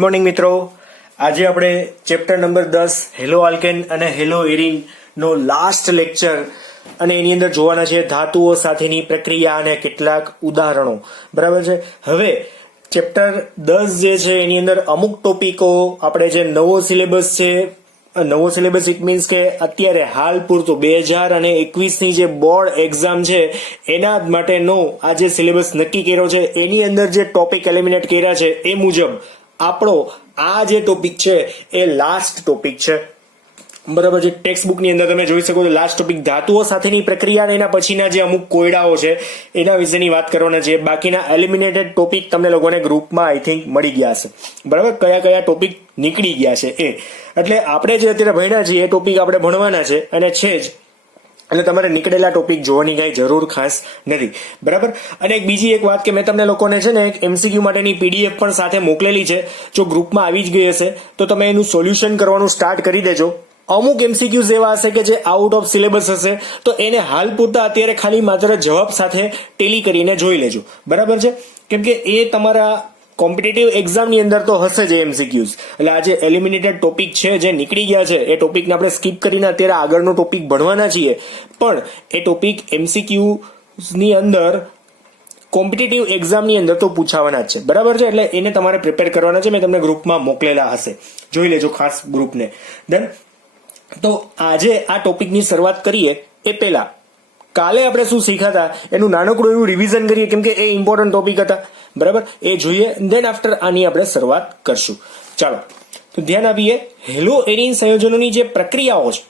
Good morning મિત્રો. આજે આપણે ચેપ્ટર નંબર 10 હેલો આલ્કેન અને હેલો એરિન નો લાસ્ટ લેક્ચર અને એની અંદર જોવાના છે ધાતુઓ સાથેની પ્રક્રિયા અને કેટલાક ઉદાહરણો. બરાબર છે. હવે ચેપ્ટર 10 જે છે એની અંદર અમુક ટોપિકો આપણે જે નવો સિલેબસ છે, નવો સિલેબસ ઇટ મીન્સ કે અત્યારે હાલ પૂરતું 2021 ની જે બોર્ડ એક્ઝામ છે એના માટેનો આ જે સિલેબસ નક્કી કર્યો છે એની અંદર જે ટોપિક એલિમિનેટ કર્યા છે એ મુજબ આપણો આ જે ટોપિક છે એ લાસ્ટ ટોપિક છે. બરાબર છે. ટેક્સ્ટ બુક ની અંદર તમે જોઈ શકો છો લાસ્ટ ટોપિક ધાતુઓ સાથેની પ્રક્રિયા અને એના પછીના જે અમુક કોયડાઓ છે એના વિશેની વાત કરવાના છે. બાકીના એલિમિનેટેડ ટોપિક તમને લોકોને ગ્રુપમાં આઈ થિંક મળી ગયા છે. બરાબર, કયા કયા ટોપિક નીકળી ગયા છે એ. એટલે આપણે જે અત્યારે ભણ્યા છીએ એ ટોપિક આપણે ભણવાના છે અને છે જ, એટલે તમારે નીકળેલા ટોપિક જોવાની કઈ જરૂર ખાસ નથી. બરાબર. અને એક બીજી એક વાત કે મેં તમને લોકોને છે ને એક એમસીક્યુ માટેની પીડીએફ પણ સાથે મોકલેલી છે. જો ગ્રુપમાં આવી જ ગઈ હશે તો તમે એનું સોલ્યુશન કરવાનું સ્ટાર્ટ કરી દેજો. અમુક એમસીક્યુઝ એવા હશે કે જે આઉટ ઓફ સિલેબસ હશે તો એને હાલ પૂરતા અત્યારે ખાલી માત્ર જવાબ સાથે ટેલી કરીને જોઈ લેજો. બરાબર છે. કેમ કે એ તમારા કોમ્પિટિટિવ એક્ઝામની અંદર તો હશે જ એમસીક્યુઝ. એટલે આ જે એલિમિનેટેડ ટોપિક છે જે નીકળી ગયા છે એ ટોપિકને આપણે સ્કીપ કરીને અત્યારે આગળનો ટોપિક ભણવાના છીએ, પણ એ ટોપિક એમસીક્યુઝની અંદર કોમ્પિટિટિવ એક્ઝામની અંદર તો પૂછાવાના જ છે. બરાબર છે. એટલે એને તમારે પ્રિપેર કરવાના છે. મેં તમને ગ્રુપમાં મોકલેલા હશે, જોઈ લેજો ખાસ ગ્રુપને. દેન તો આજે આ ટોપિકની શરૂઆત કરીએ એ પહેલા કાલે આપણે શું શીખ્યા હતા એનું નાનકડું એવું રિવિઝન કરીએ, કેમ કે એ ઇમ્પોર્ટન્ટ ટોપિક હતા. બરાબર, એ જોઈએ. દેન આફ્ટર આની આપણે શરૂઆત કરશું. ચાલો તો ધ્યાન આપીએ. હેલો એરિન સંયોજનોની જે પ્રક્રિયાઓ છે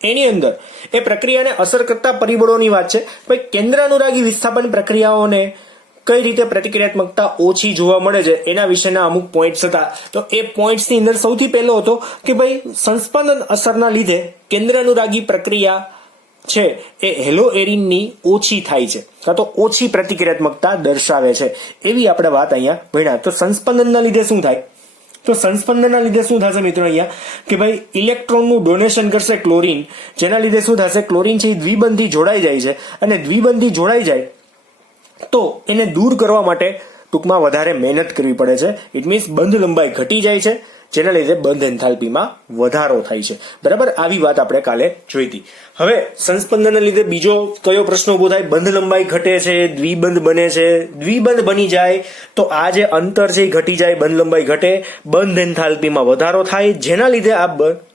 એની અંદર એ પ્રક્રિયાને અસર કરતા પરિબળોની વાત છે. ભાઈ કેન્દ્રાનુરાગી વિસ્થાપન પ્રક્રિયાઓને કઈ રીતે પ્રતિક્રિયાત્મકતા ઓછી જોવા મળે છે એના વિશેના અમુક પોઈન્ટ્સ હતા. તો એ પોઈન્ટ્સની અંદર સૌથી પહેલો હતો કે ભાઈ સંસ્પંદન અસરના લીધે કેન્દ્રાનુરાગી પ્રક્રિયા છે એ હેલો એરિનની ઓછી થાય છે, કાં તો ઓછી પ્રતિક્રિયાત્મકતા દર્શાવે છે, એવી આપણે વાત અહીંયા ભણ્યા. તો સંસ્પંદનના લીધે શું થાય? તો સંસ્પંદનના લીધે શું થશે મિત્રો? અહીંયા કે ભાઈ ઇલેક્ટ્રોનનું ડોનેશન કરશે ક્લોરીન, જેના લીધે શું થશે? ક્લોરીન છે એ દ્વિબંધી જોડાઈ જાય છે, અને દ્વિબંધી જોડાઈ જાય તો એને દૂર કરવા માટે ટૂંકમાં વધારે મહેનત કરવી પડે છે. ઇટ મીન્સ બંધ લંબાઈ ઘટી જાય છે, જેના લીધે બંધ એન્થાલ્પીમાં વધારો થાય છે. બરાબર, આવી વાત આપણે કાલે જોઈ હતી. હવે સંસ્પંદનના લીધે બીજો કયો પ્રશ્ન ઉભો થાય? બંધ લંબાઈ ઘટે છે, દ્વિબંધ બને છે. દ્વિબંધ બની જાય તો આ જે અંતર છે એ ઘટી જાય, બંધ લંબાઈ ઘટે, બંધ એન્થાલ્પીમાં વધારો થાય, જેના લીધે આ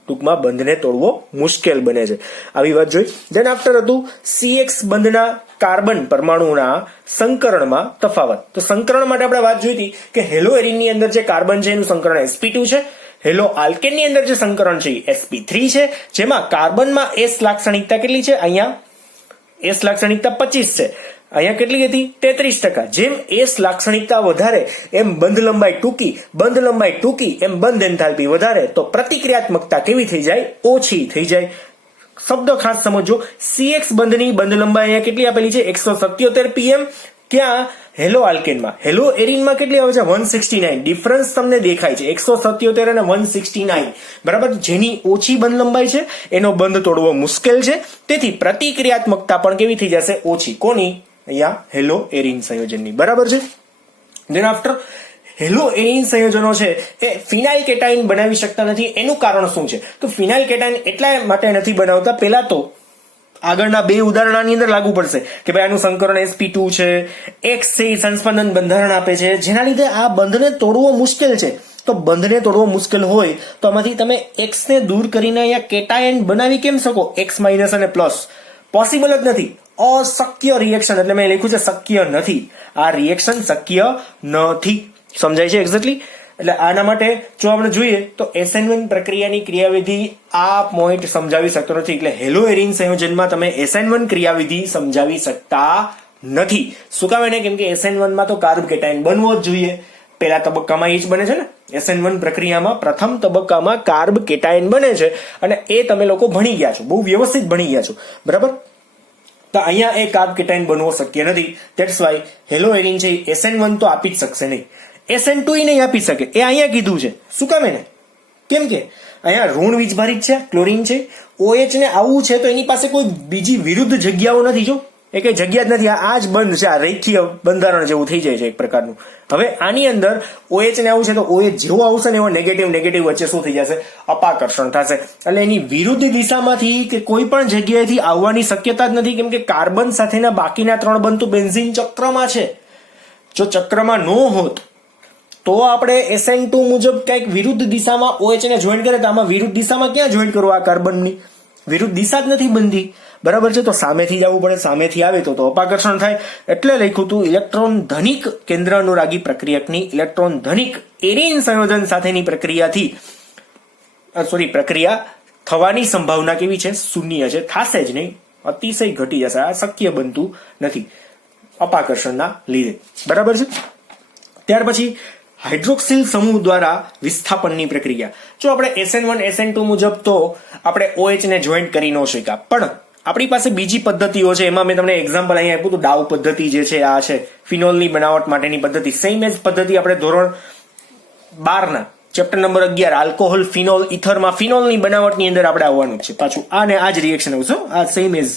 ટૂંકમાં બંધને તોડવો મુશ્કેલ બને છે. આવી વાત જોઈ. દેન આફ્ટર હતું CX બંધના કાર્બન પરમાણુના સંકરણમાં તફાવત. તો સંકરણ માટે આપણે વાત જોઈ હતી કે હેલો એરિનની અંદર જે કાર્બન છે એનું સંકરણ sp2 છે. હેલો આલ્કેનની અંદર જે સંકરણ છે એ sp3 છે, જેમાં કાર્બનમાં S લાક્ષણિકતા કેટલી છે? અહીંયા S લાક્ષણિકતા 25 છે. અહીંયા કેટલી હતી? 33%. જેમ S લાક્ષણિકતા વધારે એમ બંધ લંબાઈ ટૂંકી, બંધ લંબાઈ ટૂંકી એમ બંધ એન્થાલ્પી વધારે, તો પ્રતિક્રિયાત્મકતા કેવી થઈ જાય? ઓછી થઈ જાય. શબ્દ ખાસ સમજો. CX બંધની બંધ લંબાઈ અહીંયા કેટલી આપેલી છે? 177 pm. ક્યાં? હેલો આલ્કેનમાં. હેલો એરિનમાં કેટલી આવે છે? 169. ડિફરન્સ તમને દેખાય છે, 177 અને 169. બરાબર, જેની ઓછી બંધ લંબાઈ છે એનો બંધ તોડવો મુશ્કેલ છે, તેથી પ્રતિક્રિયાત્મકતા પણ કેવી થઈ જશે? ઓછી. કોની? અહીંયા હેલો એરિન સંયોજનની. બરાબર છે. દેન આફ્ટર હેલો એરિન સંયોજનો છે એ ફિનાઇલ કેટાઇન બનાવી શકતા નથી. એનું કારણ શું છે? તો ફિનાઇલ કેટાઇન એટલા માટે નથી બનાવતા, પહેલા તો આગળના બે ઉદાહરણની અંદર લાગુ પડશે કે ભાઈ આનું સંકરણ sp2 છે, X છે એ સંસ્પંદન બંધારણ આપે છે, જેના લીધે આ બંધને તોડવો મુશ્કેલ છે. તો બંધને તોડવો મુશ્કેલ હોય તો આમાંથી તમે X ને દૂર કરીને અહીંયા કેટાયન બનાવી કેમ શકો? X માઇનસ અને પ્લસ પોસિબલ જ નથી. અશક્ય રિએક્શન, એટલે મેં લખ્યું છે શક્ય નથી. આ રિએક્શન શક્ય નથી. સમજાય છે એક્ઝેક્ટલી? એટલે આના માટે જો આપણે જોઈએ તો SN1 પ્રક્રિયાની ક્રિયાવિધિ આ પોઈન્ટ સમજાવી શકતો નથી. એટલે હેલો એરિન સંયોજનમાં તમે SN1 ક્રિયાવિધિ સમજાવી શકતા નથી. શું કામ? એને કેમ કે SN1 માં તો કાર્બ કેટાયન બનવો જ જોઈએ. પહેલા તબક્કામાં એ જ બને છે ને. SN1 પ્રક્રિયામાં પ્રથમ તબક્કામાં કાર્બ કેટાયન બને છે, અને એ તમે લોકો ભણી ગયા છો, બહુ વ્યવસ્થિત ભણી ગયા છો. બરાબર, તો અહીંયા એ કાર્બ કેટાયન બનવો શક્ય નથી. ધેટ્સ વાય હેલો એરિન છે SN1 તો આપી જ શકશે નહીં, SN2 નહીં આપી શકે. એ અહીંયા કીધું છે. શું કામ? એને કેમ કે અહીંયા ઋણ વીજભારિત છે, ક્લોરીન છે, OH ને આવવું છે તો એની પાસે કોઈ બીજી વિરુદ્ધ જગ્યાઓ નથી. જો એ કઈ જગ્યા જ નથી, આ જ બંધ છે, આ રેખીય બંધારણ જેવું થઈ જાય છે એક પ્રકારનું. હવે આની અંદર OH ને આવું છે તો OH જેવો આવશે ને એવો નેગેટિવ વચ્ચે શું થઈ જશે, અપાકર્ષણ થશે. એટલે એની વિરુદ્ધ દિશામાંથી કે કોઈ પણ જગ્યાએથી આવવાની શક્યતા જ નથી, કેમ કે કાર્બન સાથેના બાકીના 3 બંધ તો બેન્ઝીન ચક્રમાં છે. જો ચક્રમાં ન હોત તો આપણે SN2 મુજબ કંઈક વિરુદ્ધ દિશામાં OH ને જોઈન કરે, તો આમાં વિરુદ્ધ દિશામાં ક્યાં જોઈન કરવું, આ કાર્બનની વિરુદ્ધ દિશા જ નથી બનતી, બરાબર છે. તો સામેથી જવું પડે, સામેથી આવે તો અપાકર્ષણ થાય. એટલે લખ્યું હતું ઇલેક્ટ્રોન ધનિક કેન્દ્ર અનુરાગી પ્રક્રિયકની ઇલેક્ટ્રોન ધનિક એરીન સંયોજન સાથેની પ્રક્રિયા થવાની સંભાવના કેવી છે, શૂન્ય છે, થશે જ નહીં, અતિશય ઘટી જશે, આ શક્ય બનતું નથી અપાકર્ષણના લીધે, બરાબર છે. ત્યાર પછી હાઇડ્રોક્સિલ સમૂહ દ્વારા વિસ્થાપનની પ્રક્રિયા. જો આપણે SN1 SN2 મુજબ તો આપણે OH ને જોઈન્ટ કરી ન શક્યા, પણ આપણી પાસે બીજી પદ્ધતિઓ છે. એમાં મેં તમને એક્ઝામ્પલ અહીંયા આપ્યું હતું, ડાઉ પદ્ધતિ જે છે આ છે ફિનોલની બનાવટ માટેની પદ્ધતિ. સેમ એજ પદ્ધતિ આપણે ધોરણ 12 ના ચેપ્ટર નંબર 11 આલ્કોહોલ ફિનોલ ઇથરમાં ફિનોલની બનાવટની અંદર આપણે આવવાનું છે પાછું, આ ને આ જ રિએક્શન આવશે, આ સેમ એજ,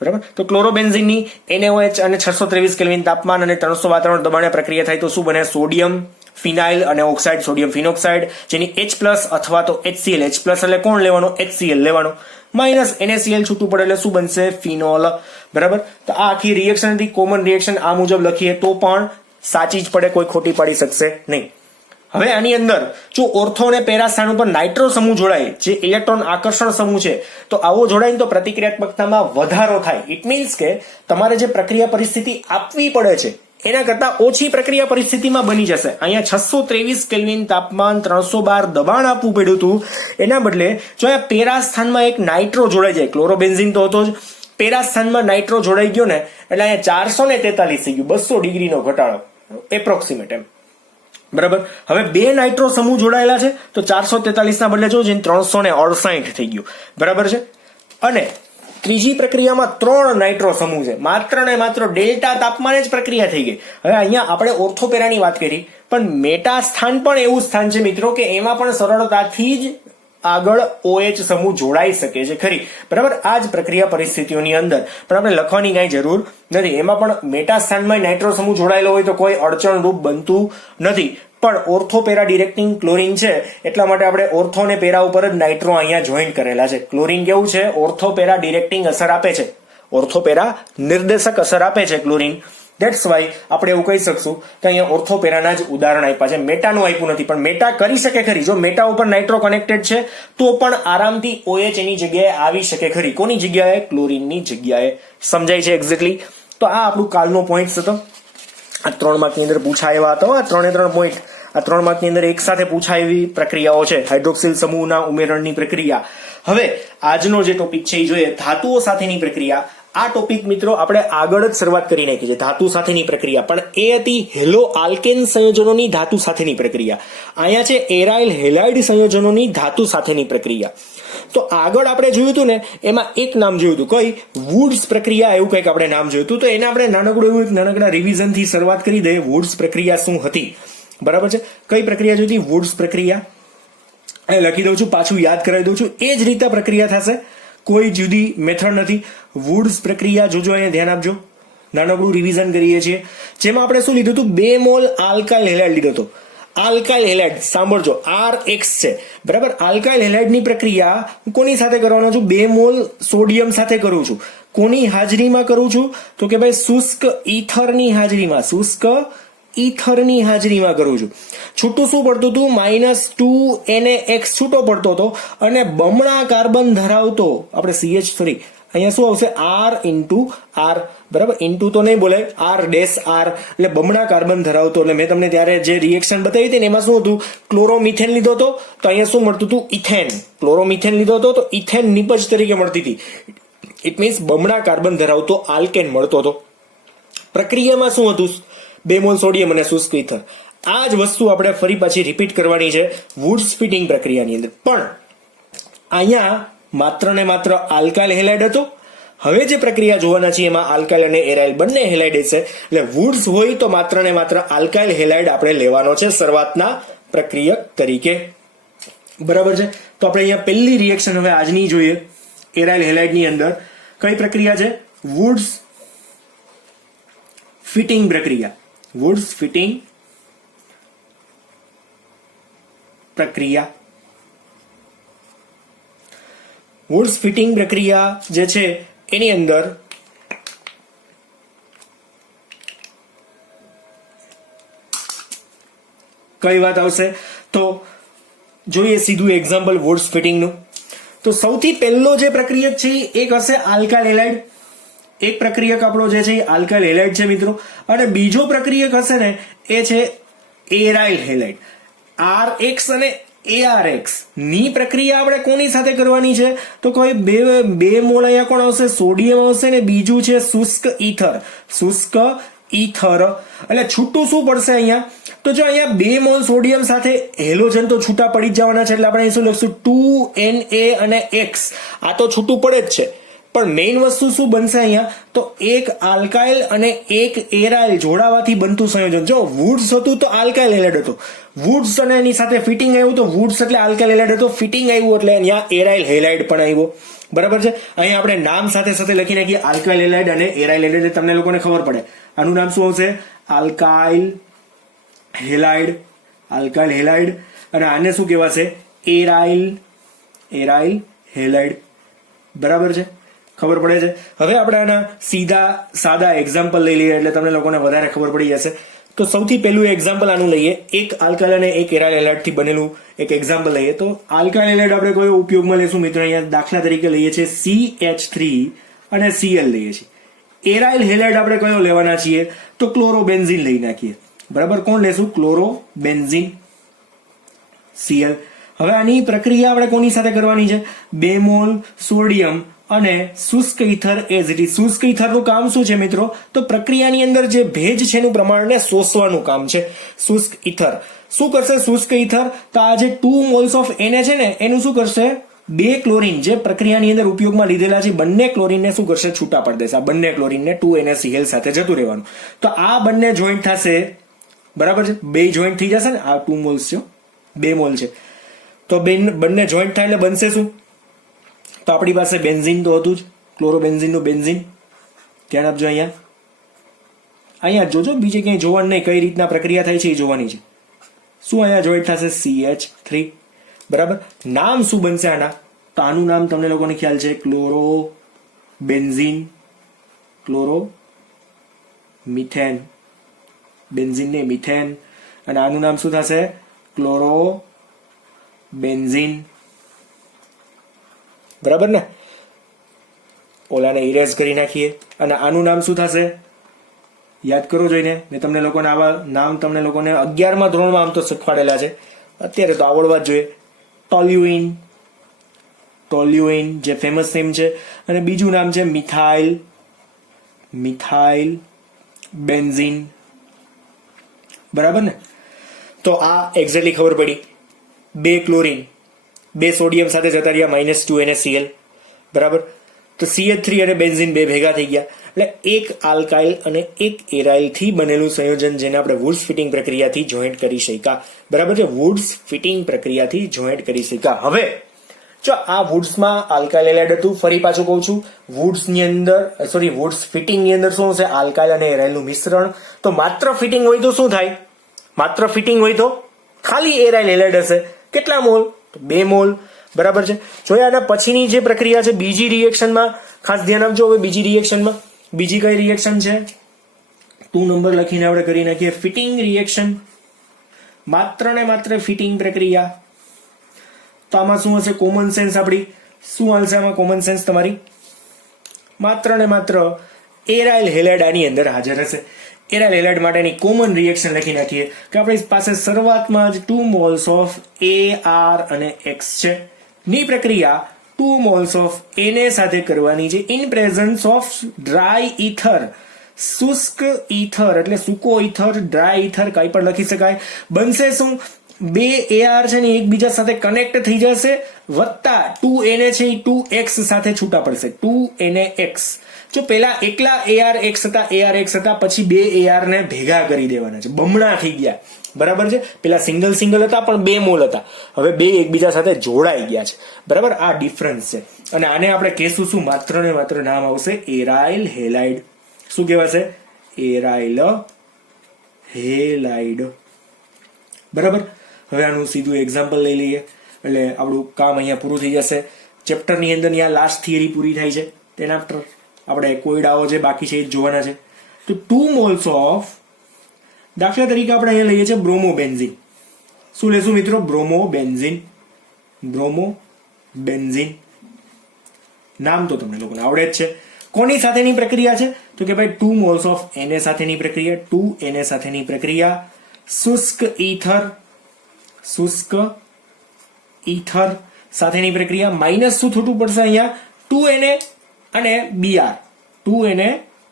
બરાબર. તો ક્લોરોબેન્ઝીનની NaOH અને 623 કેલ્વિન તાપમાન અને 300 વાતાવરણ દબાણે પ્રક્રિયા થાય તો શું બને, સોડિયમ ફિનાઇલ અને ઓક્સાઇડ, સોડિયમ ફિનોક્સાઇડ, જેની H+ અથવા તો HCl. H+ એટલે કોણ લેવાનો, HCl લેવાનો, માઇનસ NaCl છૂટું પડે એટલે શું બનશે, ફિનોલ, બરાબર. તો આ આખી રિએક્શન હતી, કોમન રિએક્શન આ મુજબ લખીએ તો પણ સાચી જ પડે, કોઈ ખોટી પડી શકશે નહીં. હવે આની અંદર જો ઓર્થો અને પેરા સ્થાન ઉપર નાઇટ્રો સમૂહ જોડાય, જે ઇલેક્ટ્રોન આકર્ષણ સમૂહ છે, તો આવો જોડાય તો પ્રતિક્રિયાત્મકતામાં વધારો થાય. ઇટ મીન્સ કે તમારે જે પ્રક્રિયા પરિસ્થિતિ આપવી પડે છે એના કરતા ઓછી પ્રક્રિયા પરિસ્થિતિમાં બની જશે. અહીંયા 623 કેલ્વિન તાપમાન 312 દબાણ આપવું પડ્યું હતું, એના બદલે જો આ પેરા સ્થાનમાં એક નાઇટ્રો જોડાઈ જાય, ક્લોરોબેન્ઝીન તો હતો જ, પેરા સ્થાનમાં નાઇટ્રો જોડાઈ ગયો ને એટલે અહીંયા 443 થઈ ગયું, 200 ડિગ્રીનો ઘટાડો એપ્રોક્સિમેટ એમ, બરાબર. હવે 2 નાઇટ્રો સમૂહ જોડાયેલા છે તો 443 ના બદલે જો 368 થઈ ગયું, બરાબર છે. અને ત્રીજી પ્રક્રિયામાં 3 નાઇટ્રો સમૂહ છે, માત્ર ને માત્ર ડેલ્ટા તાપમાને જ પ્રક્રિયા થઈ ગઈ. હવે અહીંયા આપણે ઓર્થોપેરાની વાત કરી, પણ મેટા સ્થાન પણ એવું સ્થાન છે મિત્રો કે એમાં પણ સરળતાથી જ આગળ OH સમૂહ જોડાઈ શકે છે ખરી, બરાબર. આ જ પ્રક્રિયા પરિસ્થિતિઓની અંદર પણ આપણે લખવાની કઈ જરૂર નથી. એમાં પણ મેટા સ્થાનમાં નાઇટ્રો સમૂહ જોડાયેલો હોય તો કોઈ અડચણ રૂપ બનતું નથી. પણ ઓર્થોપેરા ડિરેક્ટિંગ ક્લોરીન છે એટલા માટે આપણે ઓર્થો અને પેરા ઉપર જ નાઇટ્રો અહીંયા જોઈન કરેલા છે. ક્લોરીન કેવું છે, ઓર્થોપેરા ડિરેક્ટિંગ અસર આપે છે, ઓર્થોપેરા નિર્દેશક અસર આપે છે ક્લોરીન. ધેટ્સ વાય આપણે એવું કહી શકશું કે અહીંયા ઓર્થોપેરાના જ ઉદાહરણ આપ્યા છે, મેટાનું આપ્યું નથી. પણ મેટા કરી શકે ખરી, જો મેટા ઉપર નાઇટ્રો કનેક્ટેડ છે તો પણ આરામથી OH એની જગ્યાએ આવી શકે ખરી. કોની જગ્યાએ, ક્લોરીનની જગ્યાએ. સમજાય છે એક્ઝેક્ટલી. તો આ આપણું કાલનો પોઈન્ટ હતો, આ 3 માર્કની અંદર પૂછાય હતો. આ 3 પોઈન્ટ આ 3 માર્કની અંદર એક સાથે પૂછાય એવી પ્રક્રિયાઓ છે, હાઇડ્રોક્સિલ સમૂહના ઉમેરણની પ્રક્રિયા. હવે આજનો જે ટોપિક છે એ જોઈએ, ધાતુઓ સાથેની પ્રક્રિયા. આ ટોપિક મિત્રો આપણે આગળ જ શરૂઆત કરી નાખી છે, ધાતુ સાથેની પ્રક્રિયા, પણ એ હતી હેલો આલ્કેન સંયોજનોની ધાતુ સાથેની પ્રક્રિયા. અહીંયા છે એરાઇલ હેલાઇડ સંયોજનોની ધાતુ સાથેની પ્રક્રિયા. તો આગળ આપણે જોયું હતું ને એમાં એક નામ જોયું હતું, કઈ, વુડ્સ પ્રક્રિયા, એવું કંઈક આપણે નામ જોયું હતું. તો એને આપણે નાનકડા રિવિઝન થી શરૂઆત કરી દઈએ. વુડ્સ પ્રક્રિયા શું હતી, બરાબર છે. કઈ પ્રક્રિયા જોઈતી, વુડ્સ પ્રક્રિયા. એ લખી દઉં છું, પાછું યાદ કરાવી દઉં છું. એ જ રીતે પ્રક્રિયા થશે, કોઈ જુદી મેથડ નથી. વુડ્સ પ્રક્રિયા જોજો, અહીંયા ધ્યાન આપજો, નાનકડું રિવિઝન કરીએ છીએ. જેમાં આપણે શું લીધું હતું, 2 મોલ આલ્કાઇલ હેલાઇડ લીધો હતો. આલ્કાઇલ હેલાઇડ સાંભળજો, RX છે, બરાબર. આલ્કાઇલ હેલાઇડની પ્રક્રિયા કોની સાથે કરવાનો છું, 2 મોલ સોડિયમ સાથે કરું છું. કોની હાજરીમાં કરું છું, તો કે ભાઈ શુષ્ક ઈથરની હાજરીમાં, શુષ્ક ઈથરની હાજરીમાં કરું છું. છૂટું શું પડતું હતું, -2 NaX છૂટો પડતો હતો અને બમણા કાર્બન ધરાવતો આપણે CH3 અહીંયા શું આવશે, R × R, બરાબર. ઇન્ટુ તો નહીં બોલે, R', એટલે બમણા કાર્બન ધરાવતો. એટલે મેં તમને ત્યારે જે રિએક્શન બતાવી હતી ને એમાં શું હતું, ક્લોરોમિથેન લીધો હતો તો અહીંયા શું મળતું હતું, ઇથેન. ક્લોરોમિથેન લીધો હતો તો ઇથેન નિપજ તરીકે મળતી હતી. ઇટ મીન્સ બમણા કાર્બન ધરાવતો આલ્કેન મળતો હતો. પ્રક્રિયામાં શું હતું, 2 મોલ સોડિયમ અને શુષ્ક ઇથર. આ જ વસ્તુ આપણે ફરી પાછી રિપીટ કરવાની છે વુડ્સ ફિટિંગ પ્રક્રિયાની અંદર. પણ અહીંયા માત્ર ને માત્ર આલ્કાઇલ હેલાઇડ હતો. હવે જે પ્રક્રિયા જોવાના છે એમાં આલ્કાઇલ અને એરાઇલ બંને હેલાઇડ છે. એટલે વુડ્સ હોય તો માત્ર ને માત્ર આલ્કાઇલ હેલાઇડ આપણે લેવાનો છે શરૂઆતના પ્રક્રિયક તરીકે, બરાબર છે. તો આપણે અહીંયા પહેલી રિએક્શન હવે આજની જોઈએ. એરાઇલ હેલાઇડની અંદર કઈ પ્રક્રિયા છે, વુડ્સ ફિટિંગ પ્રક્રિયા. વુડ્સ ફિટિંગ પ્રક્રિયા. વુડ્સ ફિટિંગ પ્રક્રિયા જે છે એની અંદર કઈ વાત આવશે તો જોઈએ સીધું એક્ઝામ્પલ વુડ્સ ફિટિંગનું. તો સૌથી પહેલો જે પ્રક્રિયક છે એક હશે આલ્કાઇલ હેલાઇડ. એક પ્રક્રિયક આપણો જે છે એ આલ્કાઇલ હેલાઇડ છે મિત્રો. અને બીજો પ્રક્રિયક હશે ને એ છે એરાઇલ હેલાઇડ. RX અને ARX ની પ્રક્રિયા આપણે કોની સાથે કરવાની છે તો કોઈ બે મોલ અહીંયા કોણ આવશે સોડિયમ આવશે ને બીજું છે શુષ્ક ઈથર. શુષ્ક ઈથર એટલે છૂટું શું પડશે અહીંયા તો જો અહીંયા 2 મોલ સોડિયમ સાથે હેલોજન તો છૂટા પડી જ જવાના છે એટલે આપણે શું લખશું 2Na અને X. આ તો છૂટું પડે જ છે પણ મેઇન વસ્તુ શું બનશે અહીંયા તો એક આલ્કાઇલ અને એક એરાઇલ જોડાવાથી બનતું સંયોજન. જો વુડ્સ હતું તો આલ્કાઇલ હેલાઇડ હતો, વુડ્સ અને એની સાથે ફિટિંગ આવ્યું તો વુડ્સ એટલે આલ્કાઇલ હેલાઇડ હતો, ફિટિંગ આવ્યું એટલે અહીંયા એરાઇલ હેલાઇડ પણ આવ્યો. બરાબર છે. અહીંયા આપણે નામ સાથે સાથે લખી નાખીએ આલ્કાઇલ હેલાઇડ અને એરાઇલ હેલાઇડ, તમને લોકોને ખબર પડે. આનું નામ શું આવશે આલ્કાઇલ હેલાઇડ. આલ્કાઇલ હેલાઇડ અને આને શું કહેવાશે એરાઇલ હેલાઇડ. બરાબર છે, ખબર પડે છે. હવે આપણે આના સાદા એક્ઝામ્પલ લઈ લઈએ એટલે તમને લોકોને વધારે ખબર પડી જશે. તો સૌથી પહેલું એક્ઝામ્પલ આનું લઈએ. એક આલ્કાઇલ અને એક એરાઇલ હેલાઇડ થી બનેલું એક એક્ઝામ્પલ લઈએ. તો આલ્કાઇલ હેલાઇડ આપણે કયો ઉપયોગમાં લેશું મિત્રો અહીંયા દાખલા તરીકે લઈએ છીએ CH3 અને Cl લઈએ છીએ. એરાઇલ હેલાઇડ આપણે કયો લેવાના છીએ તો ક્લોરોબેન્ઝીન લઈ નાખીએ. બરાબર, કોણ લેશું ક્લોરોબેન્ઝીન Cl. હવે આની પ્રક્રિયા આપણે કોની સાથે કરવાની છે 2 મોલ સોડિયમ અને શુષ્ક ઈથર એઝ ઇટ ઇઝ. શુષ્ક ઈથરનું કામ શું છે મિત્રો તો પ્રક્રિયાની અંદર જે ભેજ છે એનું પ્રમાણને શોષવાનું કામ છે શુષ્ક ઈથર. શું કરશે શુષ્ક ઈથર તો આ જે 2 મોલ્સ ઓફ Na છે ને એનું શું કરશે 2 ક્લોરીન જે પ્રક્રિયાની અંદર ઉપયોગમાં લીધેલા છે બંને ક્લોરીનને શું કરશે છૂટા પાડી દેશે. આ બંને ક્લોરીનને 2NaCl સાથે જતું રહેવાનું. તો આ બંને જોઈન્ટ થશે. બરાબર છે, 2 જોઈન્ટ થઈ જશે ને. આ 2 મોલ્સ છે 2 મોલ છે તો બંને જોઈન્ટ થાય એટલે બનશે શું તો આપણી પાસે બેન્ઝીન તો હતું જ, ક્લોરોબેન્ઝીનનું બેન્ઝીન. ધ્યાન આપજો અહીંયા જોજો, બીજે ક્યાંય જોવાનું નહીં, કઈ રીતના પ્રક્રિયા થાય છે એ જોવાની છે. શું અહીંયા જોઈન્ટ થશે CH3. બરાબર, નામ શું બનશે આના તો આનું નામ તમને લોકોને ખ્યાલ છે ક્લોરોબેન્ઝીન, ક્લોરોમિથેન. બેન્ઝીન ને મિથેન અને આનું નામ શું થશે ક્લોરોબેન્ઝીન. બરાબર ને, ઓલાને ઇરેઝ કરી નાખીએ અને આનું નામ શું થશે યાદ કરો જોઈને. મેં તમને લોકોને આવા નામ તમને લોકોને 11મા ધોરણમાં આમ તો શીખવાડેલા છે, અત્યારે તો આવડવા જ જોઈએ. ટોલ્યુઇન જે ફેમસ નેમ છે અને બીજું નામ છે મિથાઇલ બેન્ઝીન. બરાબર ને, તો આ એક્ઝેક્ટલી ખબર પડી. 2 ક્લોરીન 2 સોડિયમ સાથે જતા રહ્યા -2NaCl. બરાબર, તો CH3 અને બેન્ઝીન 2 ભેગા થઈ ગયા એટલે એક આલ્કાઇલ અને એક એરાઇલ થી બનેલું સંયોજન જેને આપણે વુડ્સ ફિટિંગ પ્રક્રિયાથી જોઈન્ટ કરી શક્યા. બરાબર છે, વુડ્સ ફિટિંગ પ્રક્રિયાથી જોઈન્ટ કરી શક્યા. હવે જો આ વુડ્સમાં આલ્કાઇલ હેલાઇડ હતું, ફરી પાછું કહું છું વુડ્સની અંદર વુડ્સ ફિટિંગની અંદર શું હશે આલ્કાઇલ અને એરાઇલનું મિશ્રણ. તો માત્ર ફિટિંગ હોય તો શું થાય માત્ર ફિટિંગ હોય તો ખાલી એરાઇલ હેલાઇડ હશે. કેટલા મોલ 2 મોલ. બરાબર છે. જોઈએ આના પછીની જે પ્રક્રિયા છે બીજી રિએક્શનમાં ખાસ ધ્યાન આપજો. હવે બીજી રિએક્શનમાં બીજી કઈ રિએક્શન છે 2 નંબર લખીને આપણે કરી નાખીએ ફિટિંગ રિએક્શન. માત્ર ને માત્ર ફિટિંગ પ્રક્રિયા. તો આમાં શું હશે કોમન સેન્સ આપણી શું હાલશે આમાં કોમન સેન્સ તમારી માત્ર ને માત્ર એરાઇલ હેલાઇડ આની અંદર હાજર હશે. એરાઇલ હેલાઇડ માટેની કોમન રિએક્શન લખી નાખીએ કે આપણી પાસે શરૂઆતમાં જ 2 મોલ્સ ઓફ AR અને X છે ની પ્રક્રિયા 2 મોલ્સ ઓફ Na સાથે કરવાની છે in presence of dry ether. શુષ્ક ઈથર એટલે સૂકો ઈથર, ડ્રાય ઈથર કઈ પણ લખી શકાય. બનશે શું 2 AR છે ને એકબીજા સાથે કનેક્ટ થઈ જશે વત્તા 2Na છે એ 2X સાથે છૂટા પડશે 2NaX. જો પેલા એકલા ARX હતા પછી 2 AR ને ભેગા કરી દેવાના છે, બમણા થઈ ગયા. બરાબર છે, પેલા સિંગલ હતા પણ 2 મોલ હતા, હવે 2 એકબીજા સાથે જોડાઈ ગયા છે. બરાબર, આ ડિફરન્સ છે અને આને આપણે કહેશું શું માત્ર ને માત્ર નામ આવશે એરાઇલ હેલાઇડ. શું કહેવાશે એરાઇલ હેલાઇડ. બરાબર. હવે આનું સીધું એક્ઝામ્પલ લઈ લઈએ એટલે આપણું કામ અહીંયા પૂરું થઈ જશે. ચેપ્ટરની અંદર ત્યાં લાસ્ટ થિયરી પૂરી થાય છે. તેના આફ્ટર આપણે કોયડાઓ જે બાકી છે એ જોવાના છે. તો 2 મોલ્સ ઓફ, દાખલા તરીકે આપણે અહીંયા લઈએ છીએ બ્રોમોબેન્ઝીન. શું લેશું મિત્રો? બ્રોમોબેન્ઝીન. બ્રોમોબેન્ઝીન નામ તો તમને લોકોને આવડે જ છે. કોની સાથેની પ્રક્રિયા છે? તો કે ભાઈ 2 મોલ્સ ઓફ Na સાથેની પ્રક્રિયા. 2 Na સાથેની પ્રક્રિયા શુષ્ક ઈથર સાથેની પ્રક્રિયા. માઇનસ શું થતું પડશે અહીંયા? 2Na અને Br. 2Na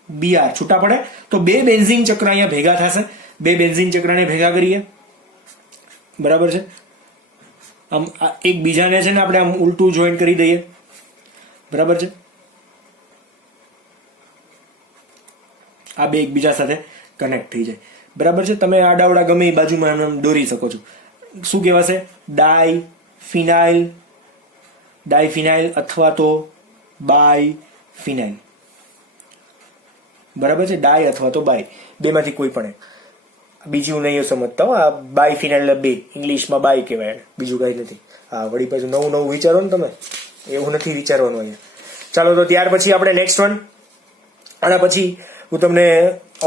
Br છૂટા પડે તો બે બેન્ઝીન ચક્ર અહીંયા ભેગા થશે. બે બેન્ઝીન ચક્રને ભેગા કરીએ. બરાબર છે. આમ એકબીજાને છે ને આપણે આમ ઉલટું જોઈન્ટ કરી દઈએ. બરાબર છે. આ બે એકબીજા સાથે કનેક્ટ થઈ જાય. બરાબર છે. તમે આડાવડા ગમે એ બાજુમાં એમ દોરી શકો છો. શું કહેવાશે? ડાયફિનાઇલ અથવા તો બાયફિનાઇલ. બરાબર છે. ડાય અથવા તો બાય, બેમાંથી કોઈ પણ એક. બીજી હું નહીં સમજતા હો. આ બાયફિનાઇલ બે ઇંગ્લિશમાં બાય કહેવાય, બીજું કઈ નથી. હા, વળી પાછું નવું નવું વિચારો ને તમે, એવું નથી વિચારવાનું અહીંયા. ચાલો તો ત્યાર પછી આપણે નેક્સ્ટ વન. આના પછી હું તમને